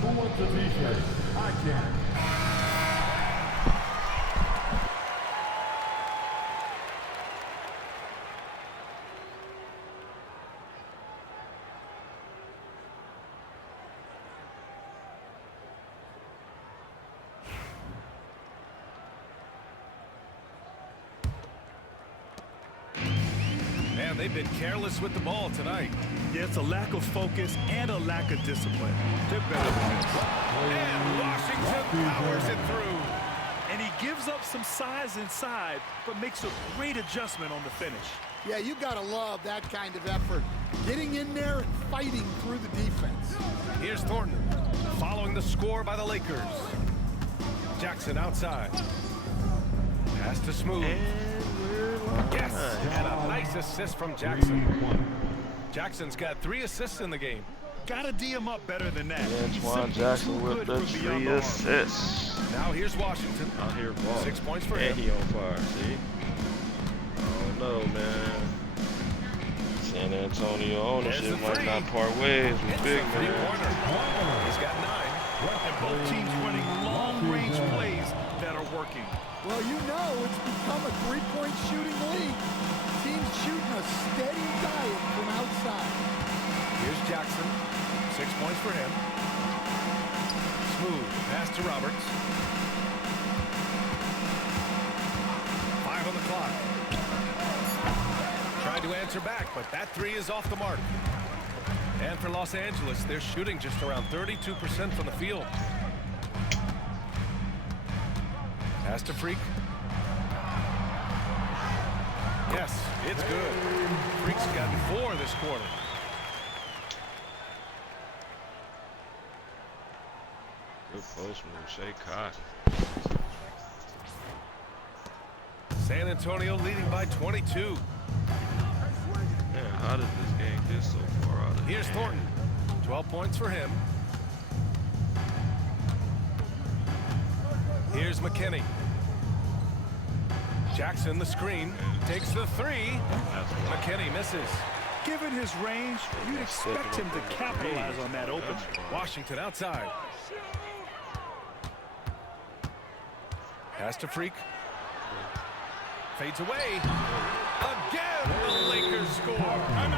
Who wants a t-shirt? I can't. they've been careless with the ball tonight. Yeah, it's a lack of focus and a lack of discipline. They're better than this. And Washington powers it through. And he gives up some size inside, but makes a great adjustment on the finish. Yeah, you got to love that kind of effort. Getting in there and fighting through the defense. Here's Thornton, following the score by the Lakers. Jackson outside. Pass to Smooth. Yes, and a nice assist from Jackson. Jackson's got 3 assists in the game. Gotta D him up better than that. Antoine Jackson with the 3 assists. Now here's Washington. Out here ball. 6 points for him. And he on fire, see? Oh no, man. San Antonio ownership might not part ways with big man. He's got 9. And both teams running long-range plays that are working. Well, you know it's become a three-point shooting league. Teams shooting a steady diet from outside. Here's Jackson. 6 points for him. Smooth pass to Roberts. 5 on the clock. Tried to answer back, but that 3 is off the mark. And for Los Angeles, they're shooting just around 32% from the field. Pass to Freak. Yes, it's good. Freak's gotten 4 this quarter. Good post move, Shea Cotton. San Antonio leading by 22. Man, how did this game get so far out of Here's hand? Thornton. 12 points for him. Here's McKinney. Jackson the screen. Takes the 3. McKinney misses. Given his range, you'd expect him to capitalize on that opening. Washington outside. Pass to Freak. Fades away. Again, the Lakers score. And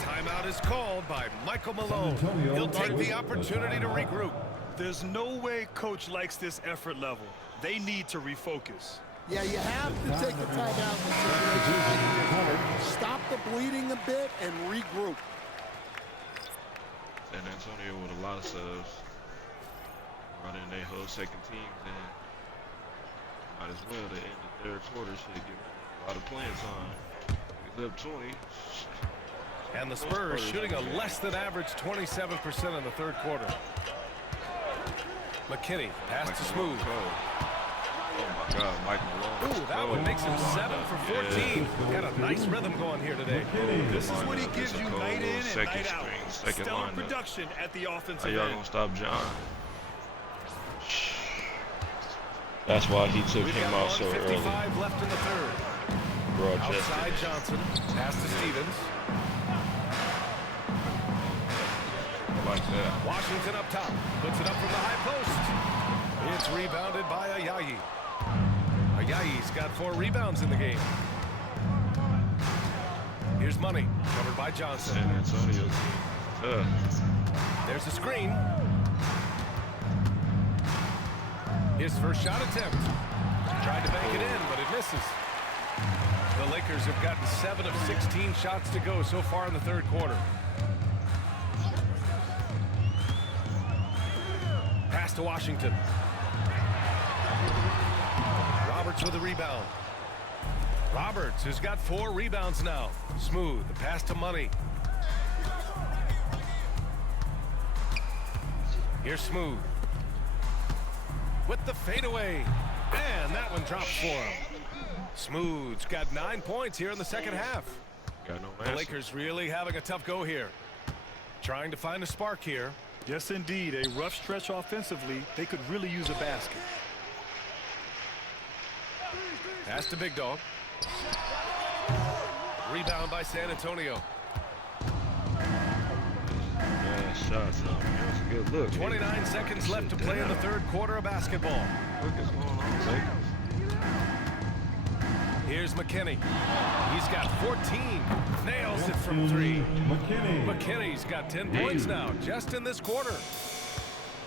timeout is called by Michael Malone. He'll take the opportunity to regroup. There's no way coach likes this effort level. They need to refocus. Yeah, you have to take a timeout in a situation like this. Stop the bleeding a bit and regroup. San Antonio with a lot of subs. Running their whole second teams in. Might as well. They end the third quarter. Should give them a lot of playing time. He's up 20. And the Spurs shooting a less than average 27% in the third quarter. McKinney, pass to Smooth. Oh my God, Mike Malone. Ooh, that one makes him 7 for 14. Got a nice rhythm going here today. This is what he gives you night in and night out. Second Stellar lineup. production at the How offensive y'all end. gonna stop John? That's why he took We've him got out so early. 1:55 left in the third. Broad Outside chested. Johnson, pass to Stevens. Like that. Washington up top, puts it up from the high post. It's rebounded by Ayayi. Ayayi's got 4 rebounds in the game. Here's Money, covered by Johnson. San Antonio. There's the screen. His first shot attempt. Tried to bank it in, but it misses. The Lakers have gotten 7 of 16 shots to go so far in the third quarter. Pass to Washington. Roberts with a rebound. Roberts has got 4 rebounds now. Smooth, the pass to Money. Here's Smooth. With the fadeaway. And that one drops for him. Smooth's got 9 points here in the second half. Got no The answer. Lakers really having a tough go here. Trying to find a spark here. Yes, indeed. A rough stretch offensively. They could really use a basket. Pass to Big Dog. Rebound by San Antonio. Yeah, shots up. That's a good look. 29 seconds left to play in the third quarter of basketball. Look what's going on, Lakers. Here's McKinney. He's got 14. Nails it from 3. McKinney's got 10 points now, just in this quarter.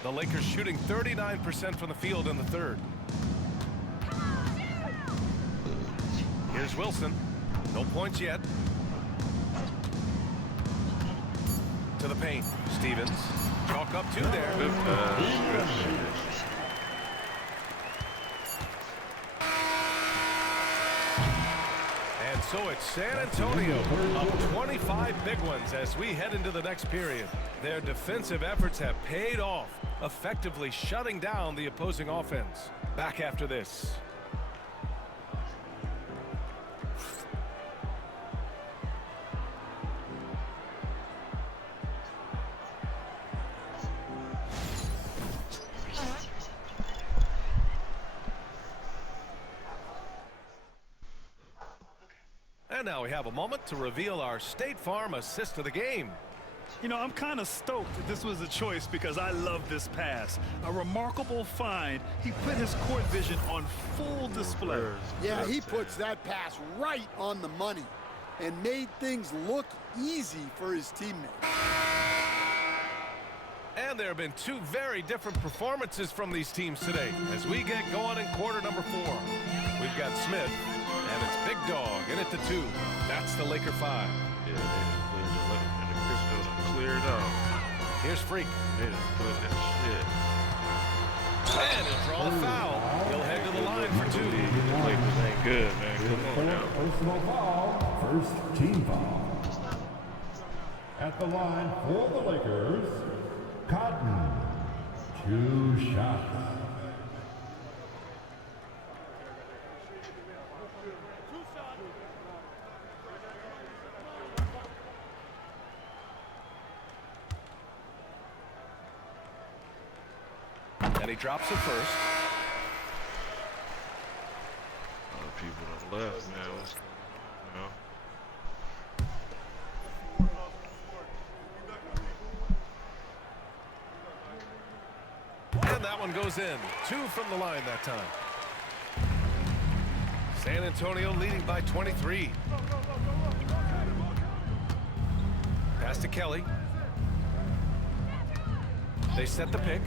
The Lakers shooting 39% from the field in the third. Here's Wilson. No points yet. paint. Stevens. Chalk up 2 there. Good pass. And so it's San Antonio up 25 big ones as we head into the next period. Their defensive efforts have paid off, effectively shutting down the opposing offense. Back after this. And now we have a moment to reveal our State Farm assist of the game. You know, I'm kind of stoked that this was a choice because I love this pass. A remarkable find. He put his court vision on full display. Yeah, he puts that pass right on the money and made things look easy for his teammates. And there have been 2 very different performances from these teams today as we get going in quarter number 4. We've got Smith, and it's Big Dog in at the 2. That's the Laker 5. Yeah, they done cleared out. Here's Freak. They done put that shit. And he'll draw a foul. He'll head to the line for 2. The Lakers ain't good, man. Come on now. Personal foul, first team foul. At the line for the Lakers, Cotton, 2 shots. And he drops it first. A lot of people done left, man. What's going on now? And that one goes in. 2 from the line that time. San Antonio leading by 23. Pass to Kelly. They set the pick.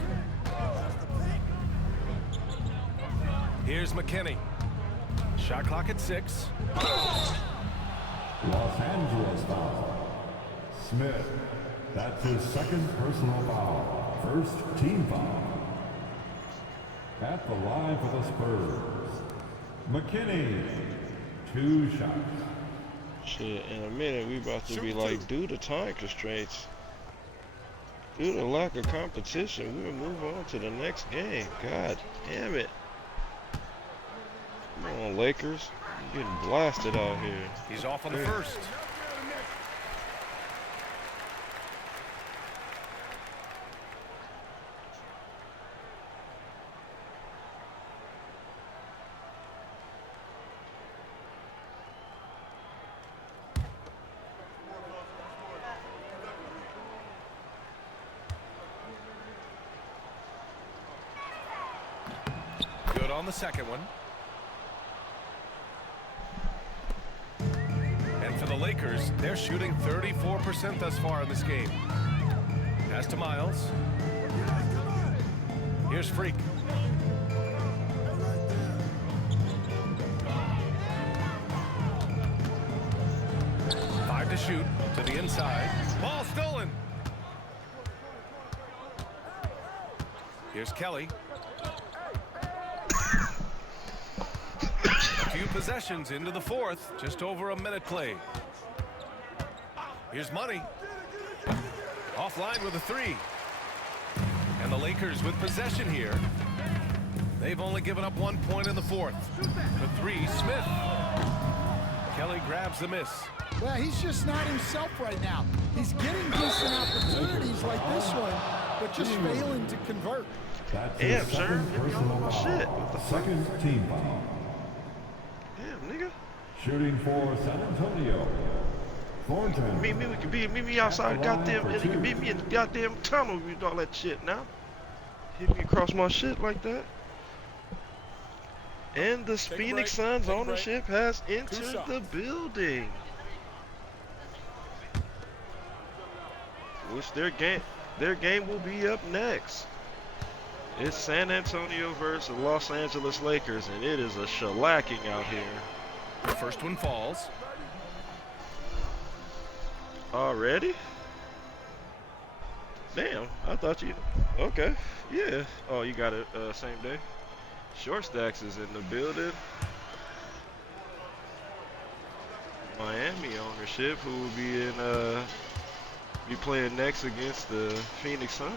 Here's McKinney. Shot clock at 6. Los Angeles foul. Smith, that's his second personal foul. First team foul. At the line for the Spurs, McKinney, 2 shots. Shit, in a minute we about to be like, due to time constraints, due to lack of competition, we'll move on to the next game. God damn it. Come on, Lakers. You're getting blasted out here. He's off on the first. Good on the second one. And for the Lakers, they're shooting 34% thus far in this game. Pass to Miles. Here's Freak. Five to shoot to the inside. Ball stolen. Here's Kelly. A few possessions into the fourth. Just over a minute played. Here's Money. Offline with a 3. And the Lakers with possession here. They've only given up 1 point in the fourth. The 3, Smith. Kelly grabs the miss. Well, he's just not himself right now. He's getting decent opportunities like this one, but just failing to convert. Damn, sir. Get me off my shit. What the fuck? Second team foul. Damn, nigga. Shooting for San Antonio, Thornton. Meet me outside the goddamn, and you can meet me in the goddamn tunnel with all that shit now. Hit me across my shit like that. And the Phoenix Suns ownership has entered the building. Which their game will be up next. It's San Antonio versus Los Angeles Lakers, and it is a shellacking out here. The first one falls. Already? Damn, I thought you. Okay, yeah. Oh, you got it same day. Short Stacks is in the building. Miami ownership, who will be playing next against the Phoenix Suns.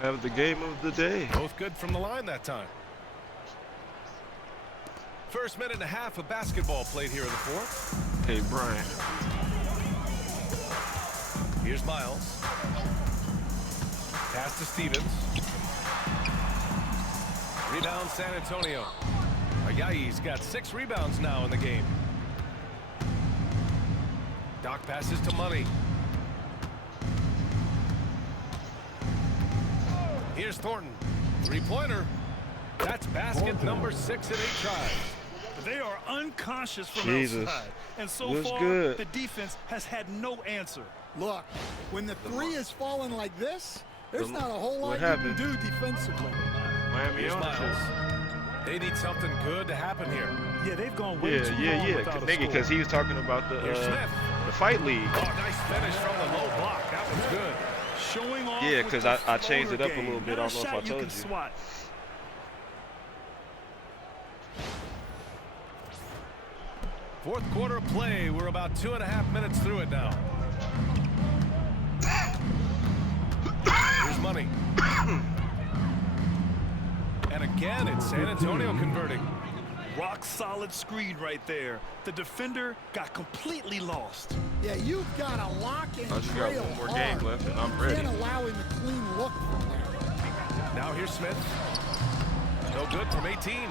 Have the game of the day. Both good from the line that time. First minute and a half of basketball played here in the fourth. Hey, Brian. Here's Miles. Pass to Stevens. Rebound San Antonio. Ayayi's got 6 rebounds now in the game. Doc passes to Money. Here's Thornton. 3-pointer. That's basket number 6 in 8 tries. They are unconscious from Jesus. outside. And so What's far, good? the defense has had no answer. Look, when the three is falling like this, there's not a whole lot what you happened? can do defensively. Miami Here's ownership. Miles. They need something good to happen here. Yeah, they've gone way too long without a Nigga, score. because he was talking about Here's Smith. the fight league. Oh, nice finish from the low block. That was good. Showing off Yeah, with 'cause the I changed it up a floater little bit. game. I don't know if Not I a shot told can you. swat. Fourth quarter of play. We're about 2.5 minutes through it now. Here's Money. And again, it's San Antonio converting. Rock solid screen right there. The defender got completely lost. Yeah, you've got to lock and I just got trail one more hard. game left and I'm You ready. can't allow him to clean look from there. Now here's Smith. No good from 18.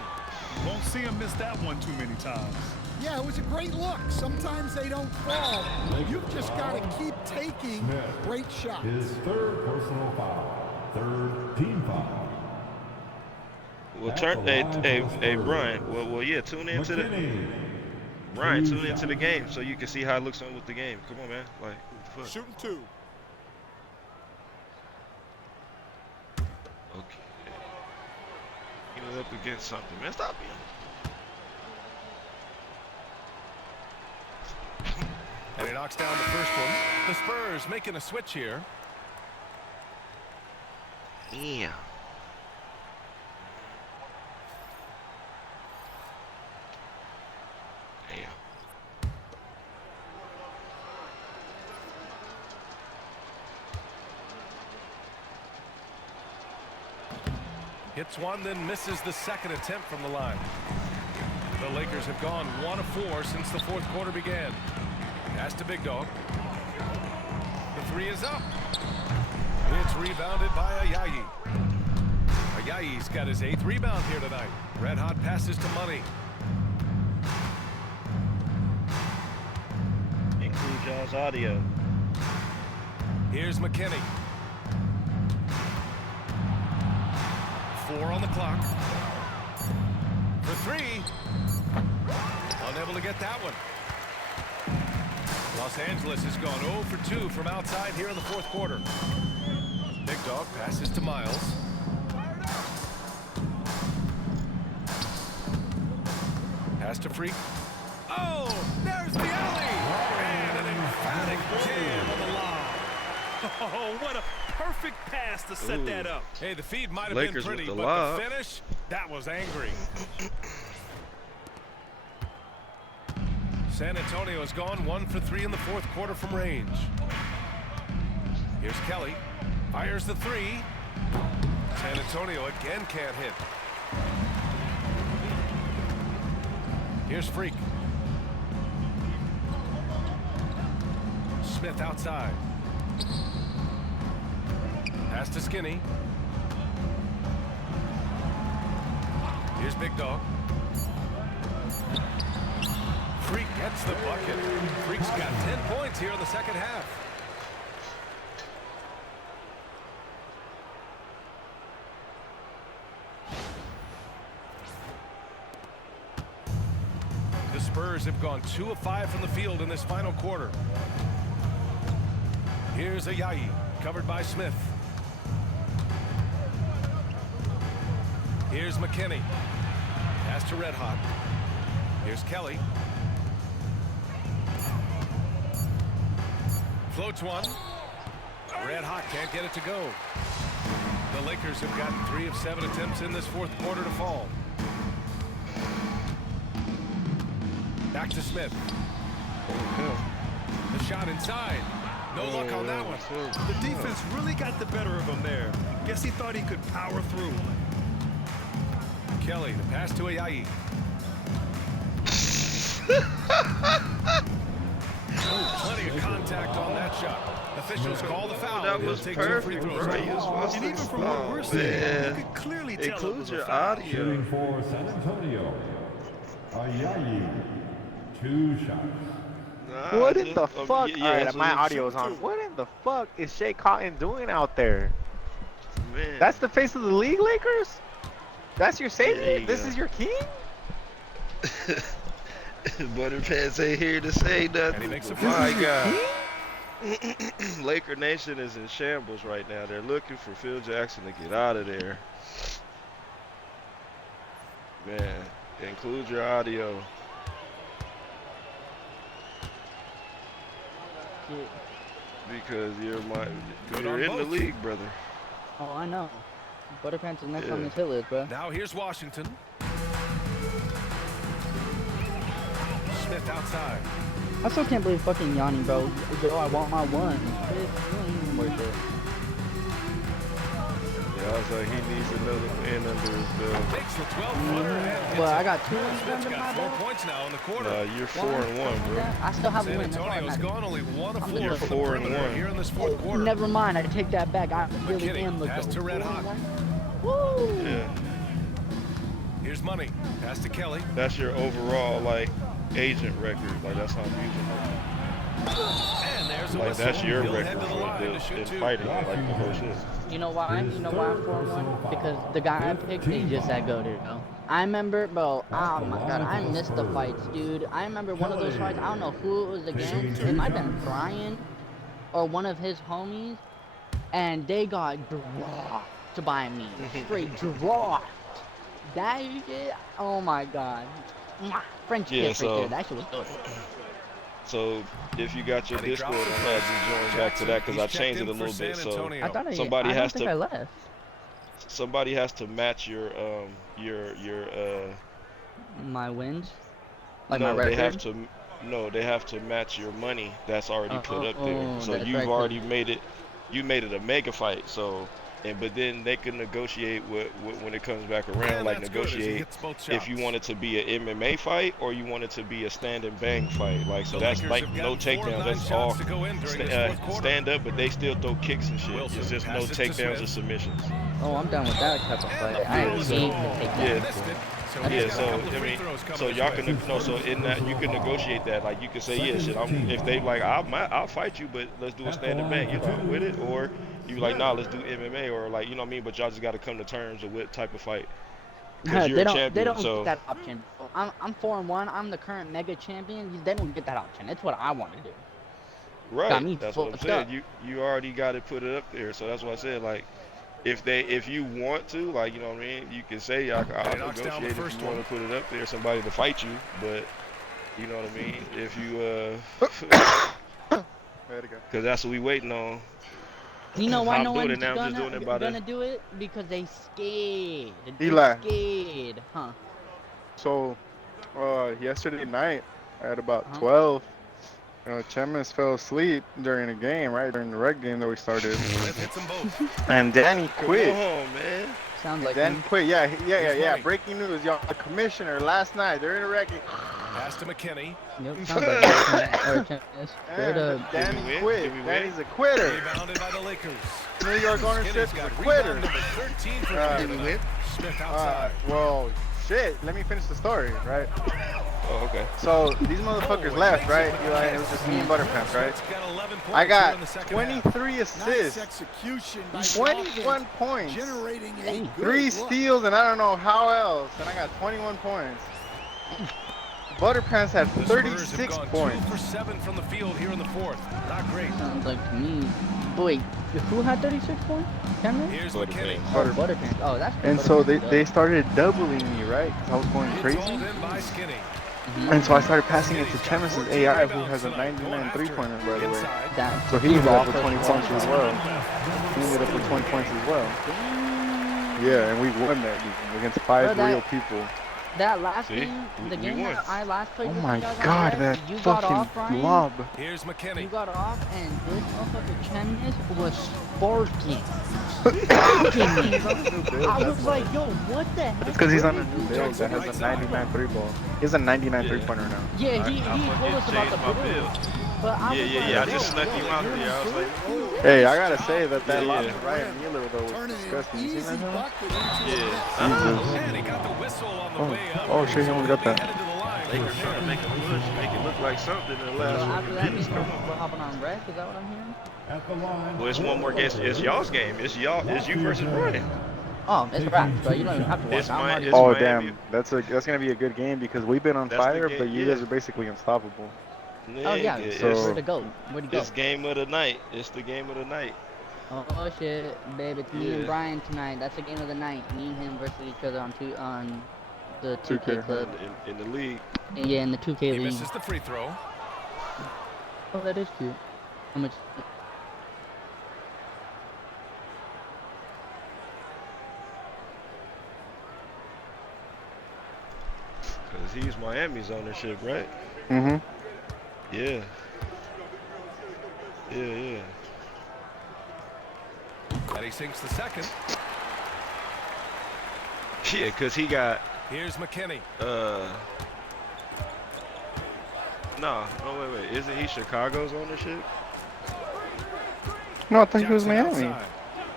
Won't see him miss that one too many times. Yeah, it was a great look. Sometimes they don't fall. You've just got to keep taking great shots. His third personal foul. Third team foul. Well, hey, Brian. Well, yeah. Tune into the Brian. Tune into the game so you can see how it looks on with the game. Come on, man. Like, what the fuck? Shooting 2. Okay. He was up against something, man. Stop him. And he knocks down the first one. The Spurs making a switch here. Yeah. Damn. Hits one, then misses the second attempt from the line. The Lakers have gone 1 of 4 since the fourth quarter began. Pass to Big Dog. The 3 is up. It's rebounded by Ayayi. Ayayi's got his 8th rebound here tonight. Red hot passes to Money. Include y'all's audio. Here's McKinney. 4 on the clock. For 3. Unable to get that one. Los Angeles has gone 0 for 2 from outside here in the fourth quarter. Big Dog passes to Miles. Pass to Freak. Oh, there's the alley! And an emphatic jam on the lob. Oh, what a perfect pass to set that up. Hey, the feed might have Lakers been with pretty, the but lob. the finish, that was angry. San Antonio has gone 1 for 3 in the fourth quarter from range. Here's Kelly. Fires the 3. San Antonio again can't hit. Here's Freak. Smith outside. Pass to Skinny. Here's Big Dog. Freak gets the bucket. Freak's got 10 points here in the second half. The Spurs have gone 2 of 5 from the field in this final quarter. Here's Ayayi, covered by Smith. Here's McKinney. Pass to Red Hot. Here's Kelly. Floats one. Red hot, can't get it to go. The Lakers have gotten 3 of 7 attempts in this fourth quarter to fall. Back to Smith. The shot inside. No luck on that one. The defense really got the better of him there. Guess he thought he could power through. Kelly, the pass to Ayayi. Plenty of contact on that shot. Officials call the foul. That was perfect, bro. And even from what we're seeing, you could clearly tell it Include was a your foul. audio. Shooting for San Antonio, Ayayi, 2 shots. Nah, What in the fuck? yeah, Alright, that's my what audio is on. What in the fuck is Shea Cotton doing out there? Man. That's the face of the league, Lakers? That's your There safety? you This go. is your king? Butterpants ain't here to say And he nothing. makes a but my free. God. Laker Nation is in shambles right now. They're looking for Phil Jackson to get out of there. Man, include your audio. Because you're in the league, brother. Oh, I know. Butterpants is next Yeah. on this hit list, bro. Now here's Washington. Smith outside. I still can't believe fucking Yanni, bro. Yo, I want my one. Bitch, you ain't even worth it. Yeah, I was like, he needs another win under his belt. Takes the 12-footer and hits Well, it. I got 2 wins Smith's under my got 4 belt. points now in the quarter. You're 4-1, bro. I still have a San win. That's all that Antonio's matters. gone only 1 of 4 You're from the 4-1. perimeter here in this fourth quarter. Never mind, I take that back. I really McKinney, am looking. pass to Red Hot. Woo! Yeah. Here's Money. Pass to Kelly. That's your overall, like, agent record. Like, that's how I'm using it. And there's a Like, whistle. that's your He'll record head to the for line to in shoot 2. fighting, like the whole shit. You know why? You know why I'm 4-1? Because the guy I picked, he just that goated, bro. I remember, bro, oh my god, I missed the fights, dude. I remember one of those fights, I don't know who it was against. It might have been Brian or one of his homies. And they got dropped by me. Straight dropped. That shit, oh my god. Mwah. French Yeah, kiss right so- there. That shit was good. So if you got your And he Discord, drops I'm the glad pass. you joined back to that because I He's checked changed it in a for little bit. San So Antonio. I thought I somebody don't has think to- I left. somebody has to match your My wins? Like no, my they record? have to they have to match your money that's already put up there. So that's you've right, 'cause- already made it a mega fight. So but then they can negotiate when it comes back around, And like that's good as he negotiate hits both if you shots. want it to be an MMA fight or you want it to be a stand and bang fight. Like so The that's Lakers like have no gotten 4 of takedowns. 9 That's all shots to go in during this fourth quarter. stand up, but they still throw kicks and shit. Wilson It's just no passes to takedowns or Smith. submissions. Oh, I'm done with that type of And fight. the I foul hate is to called. take Yeah. that. Missed it. So Yeah, he's got so a couple I free mean, throws coming so his y'all way. can so in that you can negotiate that. Like you can say, yeah, shit, if they like, I'll fight you, but let's do a stand and bang. You know, with it, or you like, nah, let's do MMA, or like, you know what I mean. But y'all just got to come to terms of what type of fight. 'Cause you're They a don't champion, so get that option. I'm 4-1. I'm the current mega champion. They don't get that option. It's what I want to do. Got me right. That's what I'm fucked saying. up. You already got to put it up there. So that's what I said. Like, if you want to, like, you know what I mean, you can say I'll knocks down the negotiate first if you want one. to put it up there, somebody to fight you, but. You know what I mean? If you, because that's what we waiting on. You know why I'm no doing one's it now, I'm just doing it by the- gonna do it? Because they scared. Eli. They're scared, huh? So, yesterday night at about Uh-huh. 12, Chemist fell asleep during the game, right? During the rec game that we started. Smith hits them both. And Danny Come quit. on, man. Sounds like Danny him. quit. Yeah. funny. Breaking news, y'all. The commissioner last night during the rec game. Pass to McKinney. Yep, sounds like him. Or Chemist. Straight up. Danny Did we win? quit. Did we win? Danny's a quitter. Rebounded by the Lakers. New York ownership McKinney's is a got quitter. rebound number 13 for Uh, him Did we tonight. Smith outside. Well, shit. Let me finish the story, right? Oh, okay. So these motherfuckers left, right? Eli, it was just me and Butterpants, right? Smith's got 11 points I here in got the second half. 23 Nice assists, execution by 21 Falcons, points, generating a Dang. good 3 look. steals, and I don't know how else. And I got 21 points. Butterpants had The Spurs have 36 gone points. 2 for 7 from the field here in the fourth. Not great. Sounds like to me. Boy, who had 36 points? Chemist? Here's McKinney. Oh, Butterpants. Oh, that's And so Butterpants, they started doubling me, right? 'Cause I was going It's crazy. hauled in by Skinny. And so I started passing it to Chemis's AI, who has a 99 three-pointer, by the way. So he ended up with 20 points as well. He ended up with 20 points as well. Yeah, and we won that game against 5 real people. That last game, the game that I last played Oh with my you guys on god, Red, that you got off, fucking Ryan. lob. Here's McKinney. You got off, and this motherfucker Chemis was sparking. Me, bro. I was like, yo, what the heck? It's because he's on a new build that has a 99 three ball. He has a 99 three-pointer now. Yeah, he told us about the build. But I was like, I just snuck him out here. I was like, hey, I gotta say that lob to Ryan Mueller, though, was disgusting. You seen that? And he got the whistle on the way up. Oh, shit, he only got that. Lakers trying to make a push, make it look like something in the last after that, minutes. we're hopping on Rec. Is that what I'm hearing? Well, it's one more game. It's y'all's game. It's you versus Brian. Oh, it's wraps, so you don't even have to watch. Oh, damn. That's gonna be a good game because we've been on fire, but you guys are basically unstoppable. Oh, yeah. So, where'd it go? Where'd it go? It's game of the night. It's the game of the night. Oh, shit. Babe, it's me and Brian tonight. That's the game of the night. Me and him versus each other on the 2K club. In the league. Yeah, in the 2K league. He misses the free throw. Oh, that is cute. How much? Because he's Miami's ownership, right? Mm-hmm. Yeah. Yeah. And he sinks the second. Yeah, because he got... Here's McKinney. No, wait. Isn't he Chicago's ownership? No, I think it was Miami.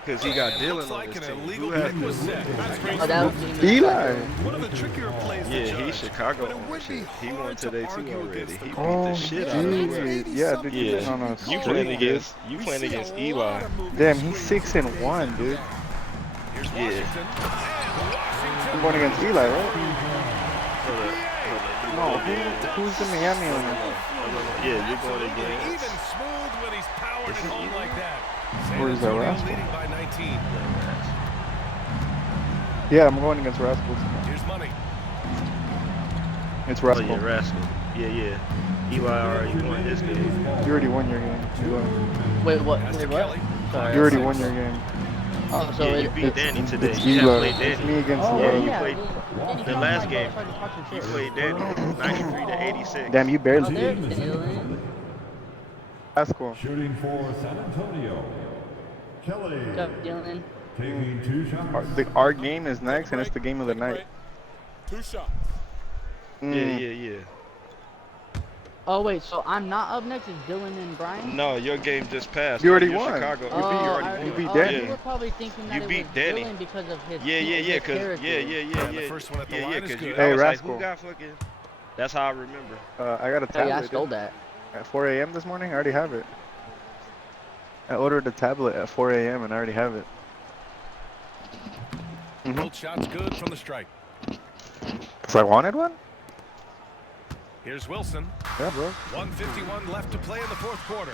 Because he got Dylan on his team. Who has Eli. One of the trickier plays. Yeah, he's Chicago ownership. He won today too already. He beat the Oh, shit out of him. Yeah, dude. Yeah. You playing against Eli. Damn, he's 6-1, dude. Yeah. I'm going against Eli, right? No, who's the Miami owner? Yeah, you're going against. Even smooth when he's powered it home like that. Where is that Rascal? Leading by 19. Yeah, I'm going against Rascal. Here's money. It's Rascal. Oh, yeah, Rascal. Yeah. Eli already won this game. You already won your game. Wait, what? Sorry. You already won your game. Oh, so you beat Danny today. It's You Eli. played Danny. It's me against you played the last game. You played Danny, 93-86. Damn, you barely Oh, there's beat me. Dylan. That's cool. Shooting for San Antonio, Kelly. What's up, Dylan? Taking 2 shots. Our game is next, and it's the game of the night. 2 shots. Yeah. Oh, wait, so I'm not up next? It's Dylan and Brian? No, your game just passed. You already You're won. Chicago. Oh, You beat oh, Danny. you were probably thinking that You it beat was Danny. Dylan because of his Yeah, character. The first one at the line is because good. I was like, Rascal. who got fucking... That's how I remember. I got a tablet. Hey, I stole that. At 4 a.m. this morning, I already have it. I ordered a tablet at 4 a.m. and I already have it. Both shots good from the strike. Because I wanted one? Here's Wilson. Yeah, bro. 1:51 left to play in the fourth quarter.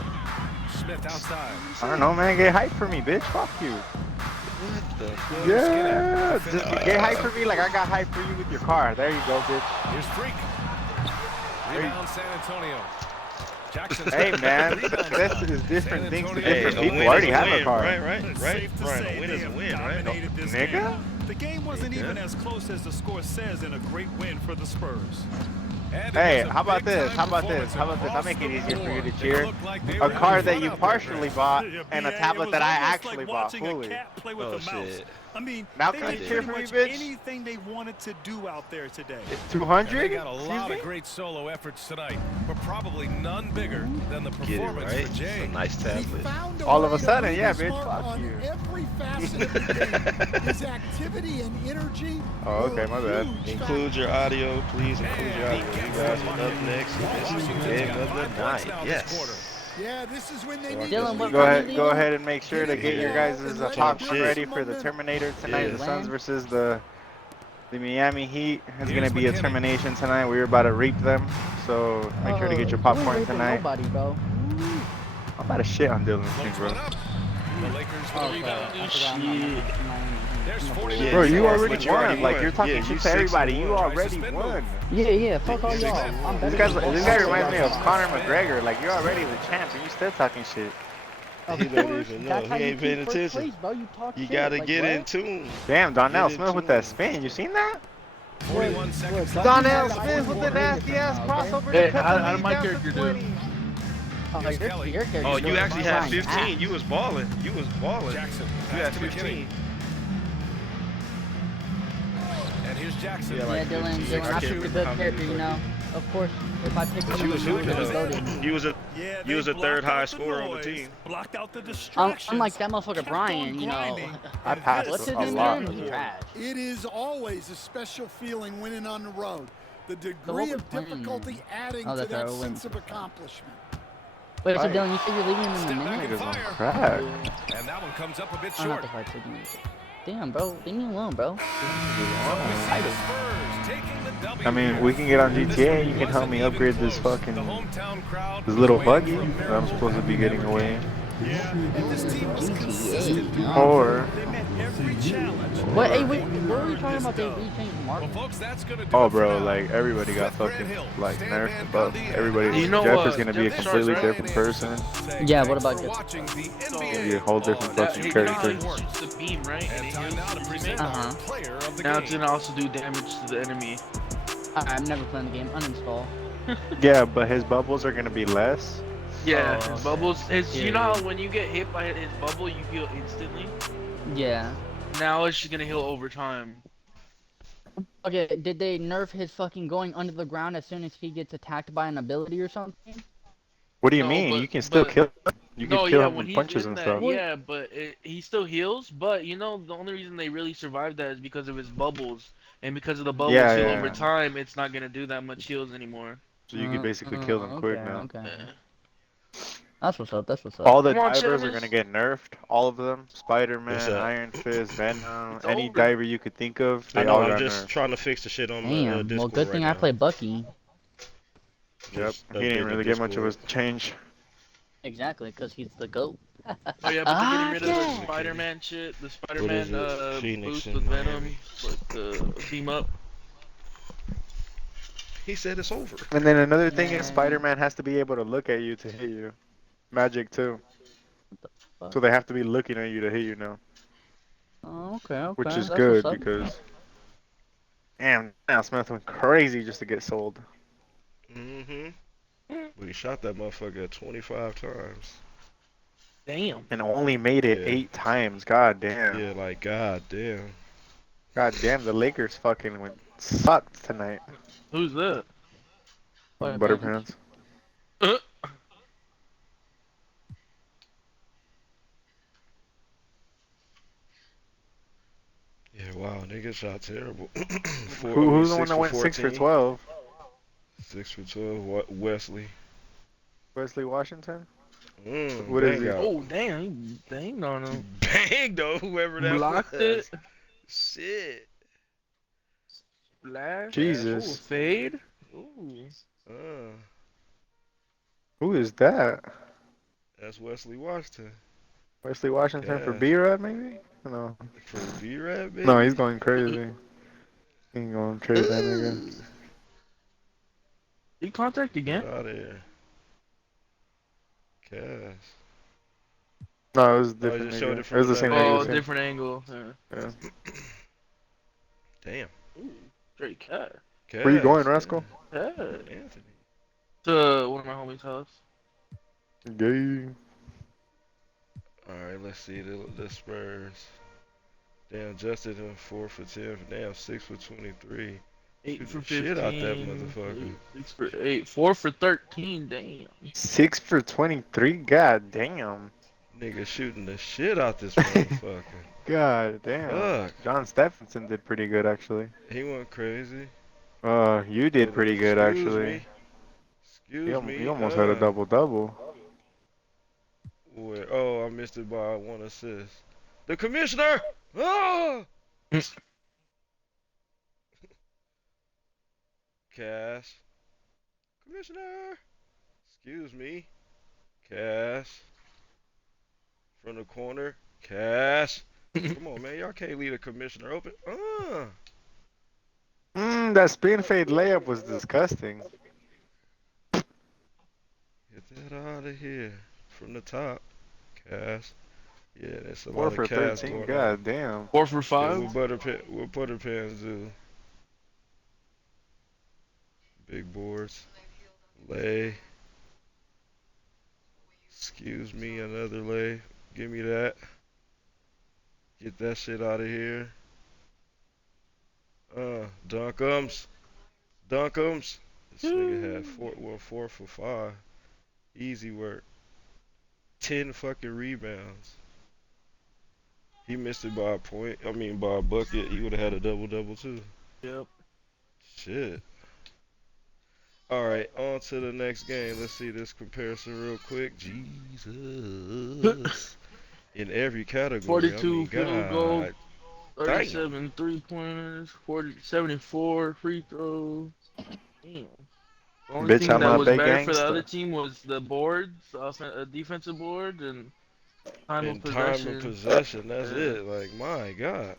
Smith outside. I don't know, man. Get hyped for me, bitch. Fuck you. What the fuck? Yeah. Just get hyped for me like I got hyped for you with your car. There you go, bitch. Here's Freak. Rebound San Antonio. Jackson. Hey, man. This is different things to Hey, different a people. win I already is a have a win, car. right? Safe to Brian, say a win they is a have win, right? dominated this Nigga? game. The game wasn't even as close as the score says, and a great win for the Spurs. Hey, how about this? How about this? How about this? I'll make it easier for you to cheer. A car that you partially bought and a tablet that I actually bought fully. Oh, shit. I mean, Now they can did you cheer pretty for me, much bitch? anything they wanted to do out there today. They 200? got a lot of great solo efforts tonight, but probably none bigger than the Get it performance right. for It's Jay. a nice tablet. All of a sudden, yeah, bitch. Fuck you. Every facet of the game, his activity and energy. Oh, okay, my bad. Include your audio, please. Include your audio. You guys are up next. This is the game of the night. Yes. Yeah, this is when they need Dylan, to what Go ahead and make sure to get your guys' popcorn shit. ready for the Terminator tonight. Yeah. The Suns versus the Miami Heat. It's gonna be a termination tonight. We're about to reap them, so make sure to get your popcorn tonight. Nobody, bro. I'm about to shit on Dylan's team, bro. The Lakers with the rebound. There's 40 Yeah, Bro, you you are, already but you already won. Like, you're won. talking Yeah, shit you to 6 everybody. and You 1. Tries to already spin won. move. Yeah, fuck all You y'all. 6 and I'm 1. better This than guy, both this of guy y'all. reminds me of Fire Conor spin. McGregor. Like, you're already the champ, and you still talking shit. Of He don't course, even know. that's He how you ain't paying keep first attention. place, bro. You talk You shit. gotta Like get in what? tune. Damn, Get Donnell in Smith with that tune. spin. You seen that? 41 seconds Look, left you here have in Donnell the the fourth Smith IQ with way the quarter. different nasty ass now, okay? crossover to Hey, cut the how did lead my down to character do? 20. Oh, Here's Kelly. your character. Oh, you He's actually had flying 15. ass. You was balling. You was balling. Jackson. You had Pass to McKinney. 15. And here's Jackson. Yeah, Yeah, like Dylan, 15. Dylan, I I can't picked a remember good how many character, you know. Of course, if I pick But some you of was them, hooping they'll be though. voted. You was a Yeah, you they was a third blocked out highest the scorer on the noise, team. blocked out the I'm distractions. like that motherfucker kept Brian, on you know. grinding, I and passed What's this his a is name lot. again? the He's reward. trash. It is always a special feeling winning on the road. The So what degree we of playing difficulty then? adding Oh, to that's right. that We're waiting sense for of the stop. accomplishment. Wait, so Fight. Dylan, you said you're leaving him in a Step back minute? and Niggas on fire. crack. And that one comes up a bit Oh, not short. the fight, so give me a second. Damn, bro, leave me alone, bro. So we see the Spurs taking the W I mean, here. we can get on This GTA. one You can help wasn't me even upgrade this close. fucking The hometown crowd this was little waiting buggy for a that I'm miracle supposed to be that getting never away. came. Yeah, and this team was GTA, consistent you know. throughout. Or They met every challenge. What? Hey, and wait, they what were you earned talking this about? They dub. rechanged Well, Martin? folks, that's going to do oh, it for bro, now. like everybody got With Grant fucking Hill, like Stan nerfed Van and buffed. Gundy, and Everybody, You know Jeff what? is gonna be a This starts, completely right? different person. Yeah, what about Thanks for Jeff? watching the So- NBA Be a whole different on fucking Hey, you know how character. he shoots the beam, right? And And time now to present Uh-huh. our player of the now it's game. gonna also do damage to the enemy. I'm never playing the game. Uninstall. Yeah, but his bubbles are gonna be less. Yeah, Oh, his okay. bubbles. You know Yeah. how when you get hit by his bubble, you heal instantly. Yeah. Now it's just gonna heal over time. Okay, did they nerf his fucking going under the ground as soon as he gets attacked by an ability or something? What do you No, mean? but You can still kill him. You can no, kill yeah, him when with he's punches in and that, stuff. yeah, but he still heals. But you know, the only reason they really survived that is because of his bubbles, and because of the bubbles Yeah, heal yeah. over time, it's not gonna do that much heals anymore. So you can basically kill them quick Okay, now. okay. Yeah. That's what's up, that's what's up. All the Come on, divers are gonna Chavis. get nerfed. All of them. What's Spider-Man, up? Iron Fist, Venom, It's any over. diver you could think of, I they know. all I'm got just nerfed. trying to fix the shit on Damn, well, Discord good right thing I now. play Bucky. Yep. Just He didn't update the really get much of a Discord. change. Exactly, because he's the GOAT. Oh yeah, but they're getting rid of the Okay. Spider-Man shit, the What is Spider-Man it? Phoenix boost with and Miami. Venom, like the team up. He said it's over. And then another thing is Yeah. Spider-Man has to be able to look at you to hit you. Magic too. Fuck. So they have to be looking at you to hit you now. Oh, okay, okay. Which is That's what's good up. because damn, now Smith went crazy just to get sold. Mm-hmm. But he shot that motherfucker 25 times. Damn. And only made it Yeah. 8 times. God damn. Yeah, like god damn. God damn, the Lakers fucking went sucked tonight. Who's that? Butterpants. Yeah, wow, nigga shot terrible. Who's the one 6 that for went 6 for 14. 12? 6 for 12. Wesley. Wesley Washington? Mm, What is bang he? out. Oh damn, he banged on him. Bang though, whoever that Blocked was. it. Shit. Flash. Jesus. Ooh, fade. Ooh. Uh, Who is that? that's Wesley Washington. Wesley Washington for Cash. B-Rap maybe? No. For B-Rap, baby. No, he's going crazy. He ain't gonna trade that nigga. You contact again? Get out of here. Cash. No, it was a Oh, he different just showed nigga. it It from was the same another nigga. Oh, angle. different angle. Yeah. Yeah. Damn. Ooh, straight cat. Cash. Where you going, Rascal? Yeah. Anthony. To one of my homies' house. Gay. Alright, let's see the Spurs. Damn, Justin 4 for 10. Damn, 6 for 23. 8 Shoot for the 15. shit out that motherfucker. 6 for 8. 4 for 13. Damn. 6 for 23? God damn. Nigga shooting the shit out this motherfucker. God damn. Fuck. John Stephenson did pretty good actually. He went crazy. You did pretty good Excuse actually. me. Excuse me. You almost had a double-double. Wait, oh, I missed it by 1 assist. The commissioner! Oh! Cash. Commissioner! Excuse me. Cash. From the corner. Cash. Come on, man. Y'all can't leave the commissioner open. That spin fade layup was disgusting. Get that out of here. From the top. Cash. Yeah, there's a 4 lot of for cash 13. going on. God damn. 4 for Yeah, 5. what butter pans do. Big boards. Lay. Excuse me, another lay. Give me that. Get that shit out of here. Dunkums. Dunkums. This nigga had four for 5. Easy work. 10 fucking rebounds. He missed it by a point. I mean, by a bucket. He would have had a double double too. Yep. Shit. All right, on to the next game. Let's see this comparison real quick. Jesus. In every category. I 42 mean, field goal, God. Damn. 37 3-pointers, 74 free throws. Damn. The only Bitch, thing I'm that a was big better for the other gangster. team was the boards, defensive board, and time of In time of possession. possession, that's Yeah. it. Like, my God.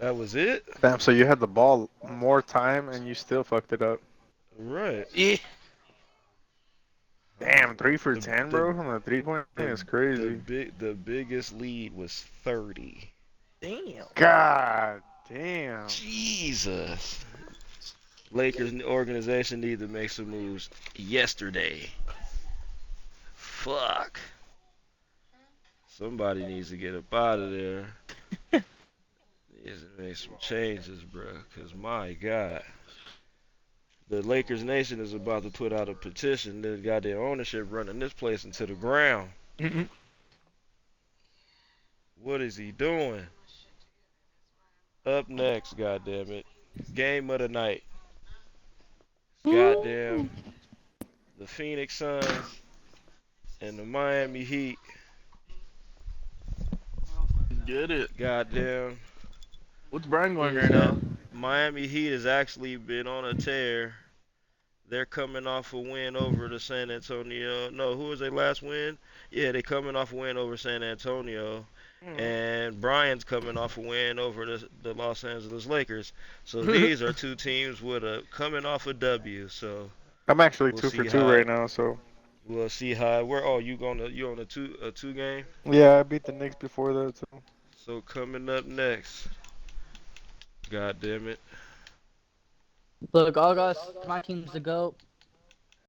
That was it? Damn, so you had the ball more time and you still fucked it up. Right. Yeah. Damn, 3 for The 10, the bro, on the 3-point line the is crazy. the biggest lead was 30. Damn. God damn. Jesus. Lakers organization need to make some moves yesterday. Fuck. Somebody needs to get up out of there. Needs to make some changes, bro. Cause my God, the Lakers nation is about to put out a petition that got their ownership running this place into the ground. What is he doing? Up next, goddamn it. Game of the night. Goddamn the Phoenix Suns and the Miami Heat. Get it. Goddamn. What's Brian Who going is right that? now? Miami Heat has actually been on a tear. They're coming off a win over the San Antonio. No, who was their last win? Yeah, they coming off a win over San Antonio. And Brian's coming off a win over the Los Angeles Lakers. So these are two teams with a coming off a W. So I'm actually we'll 2 for see 2 how right now, so. we'll see how where you on a two game? Yeah, I beat the Knicks before that, too. So coming up next. God damn it. Look, August, my team's the GOAT.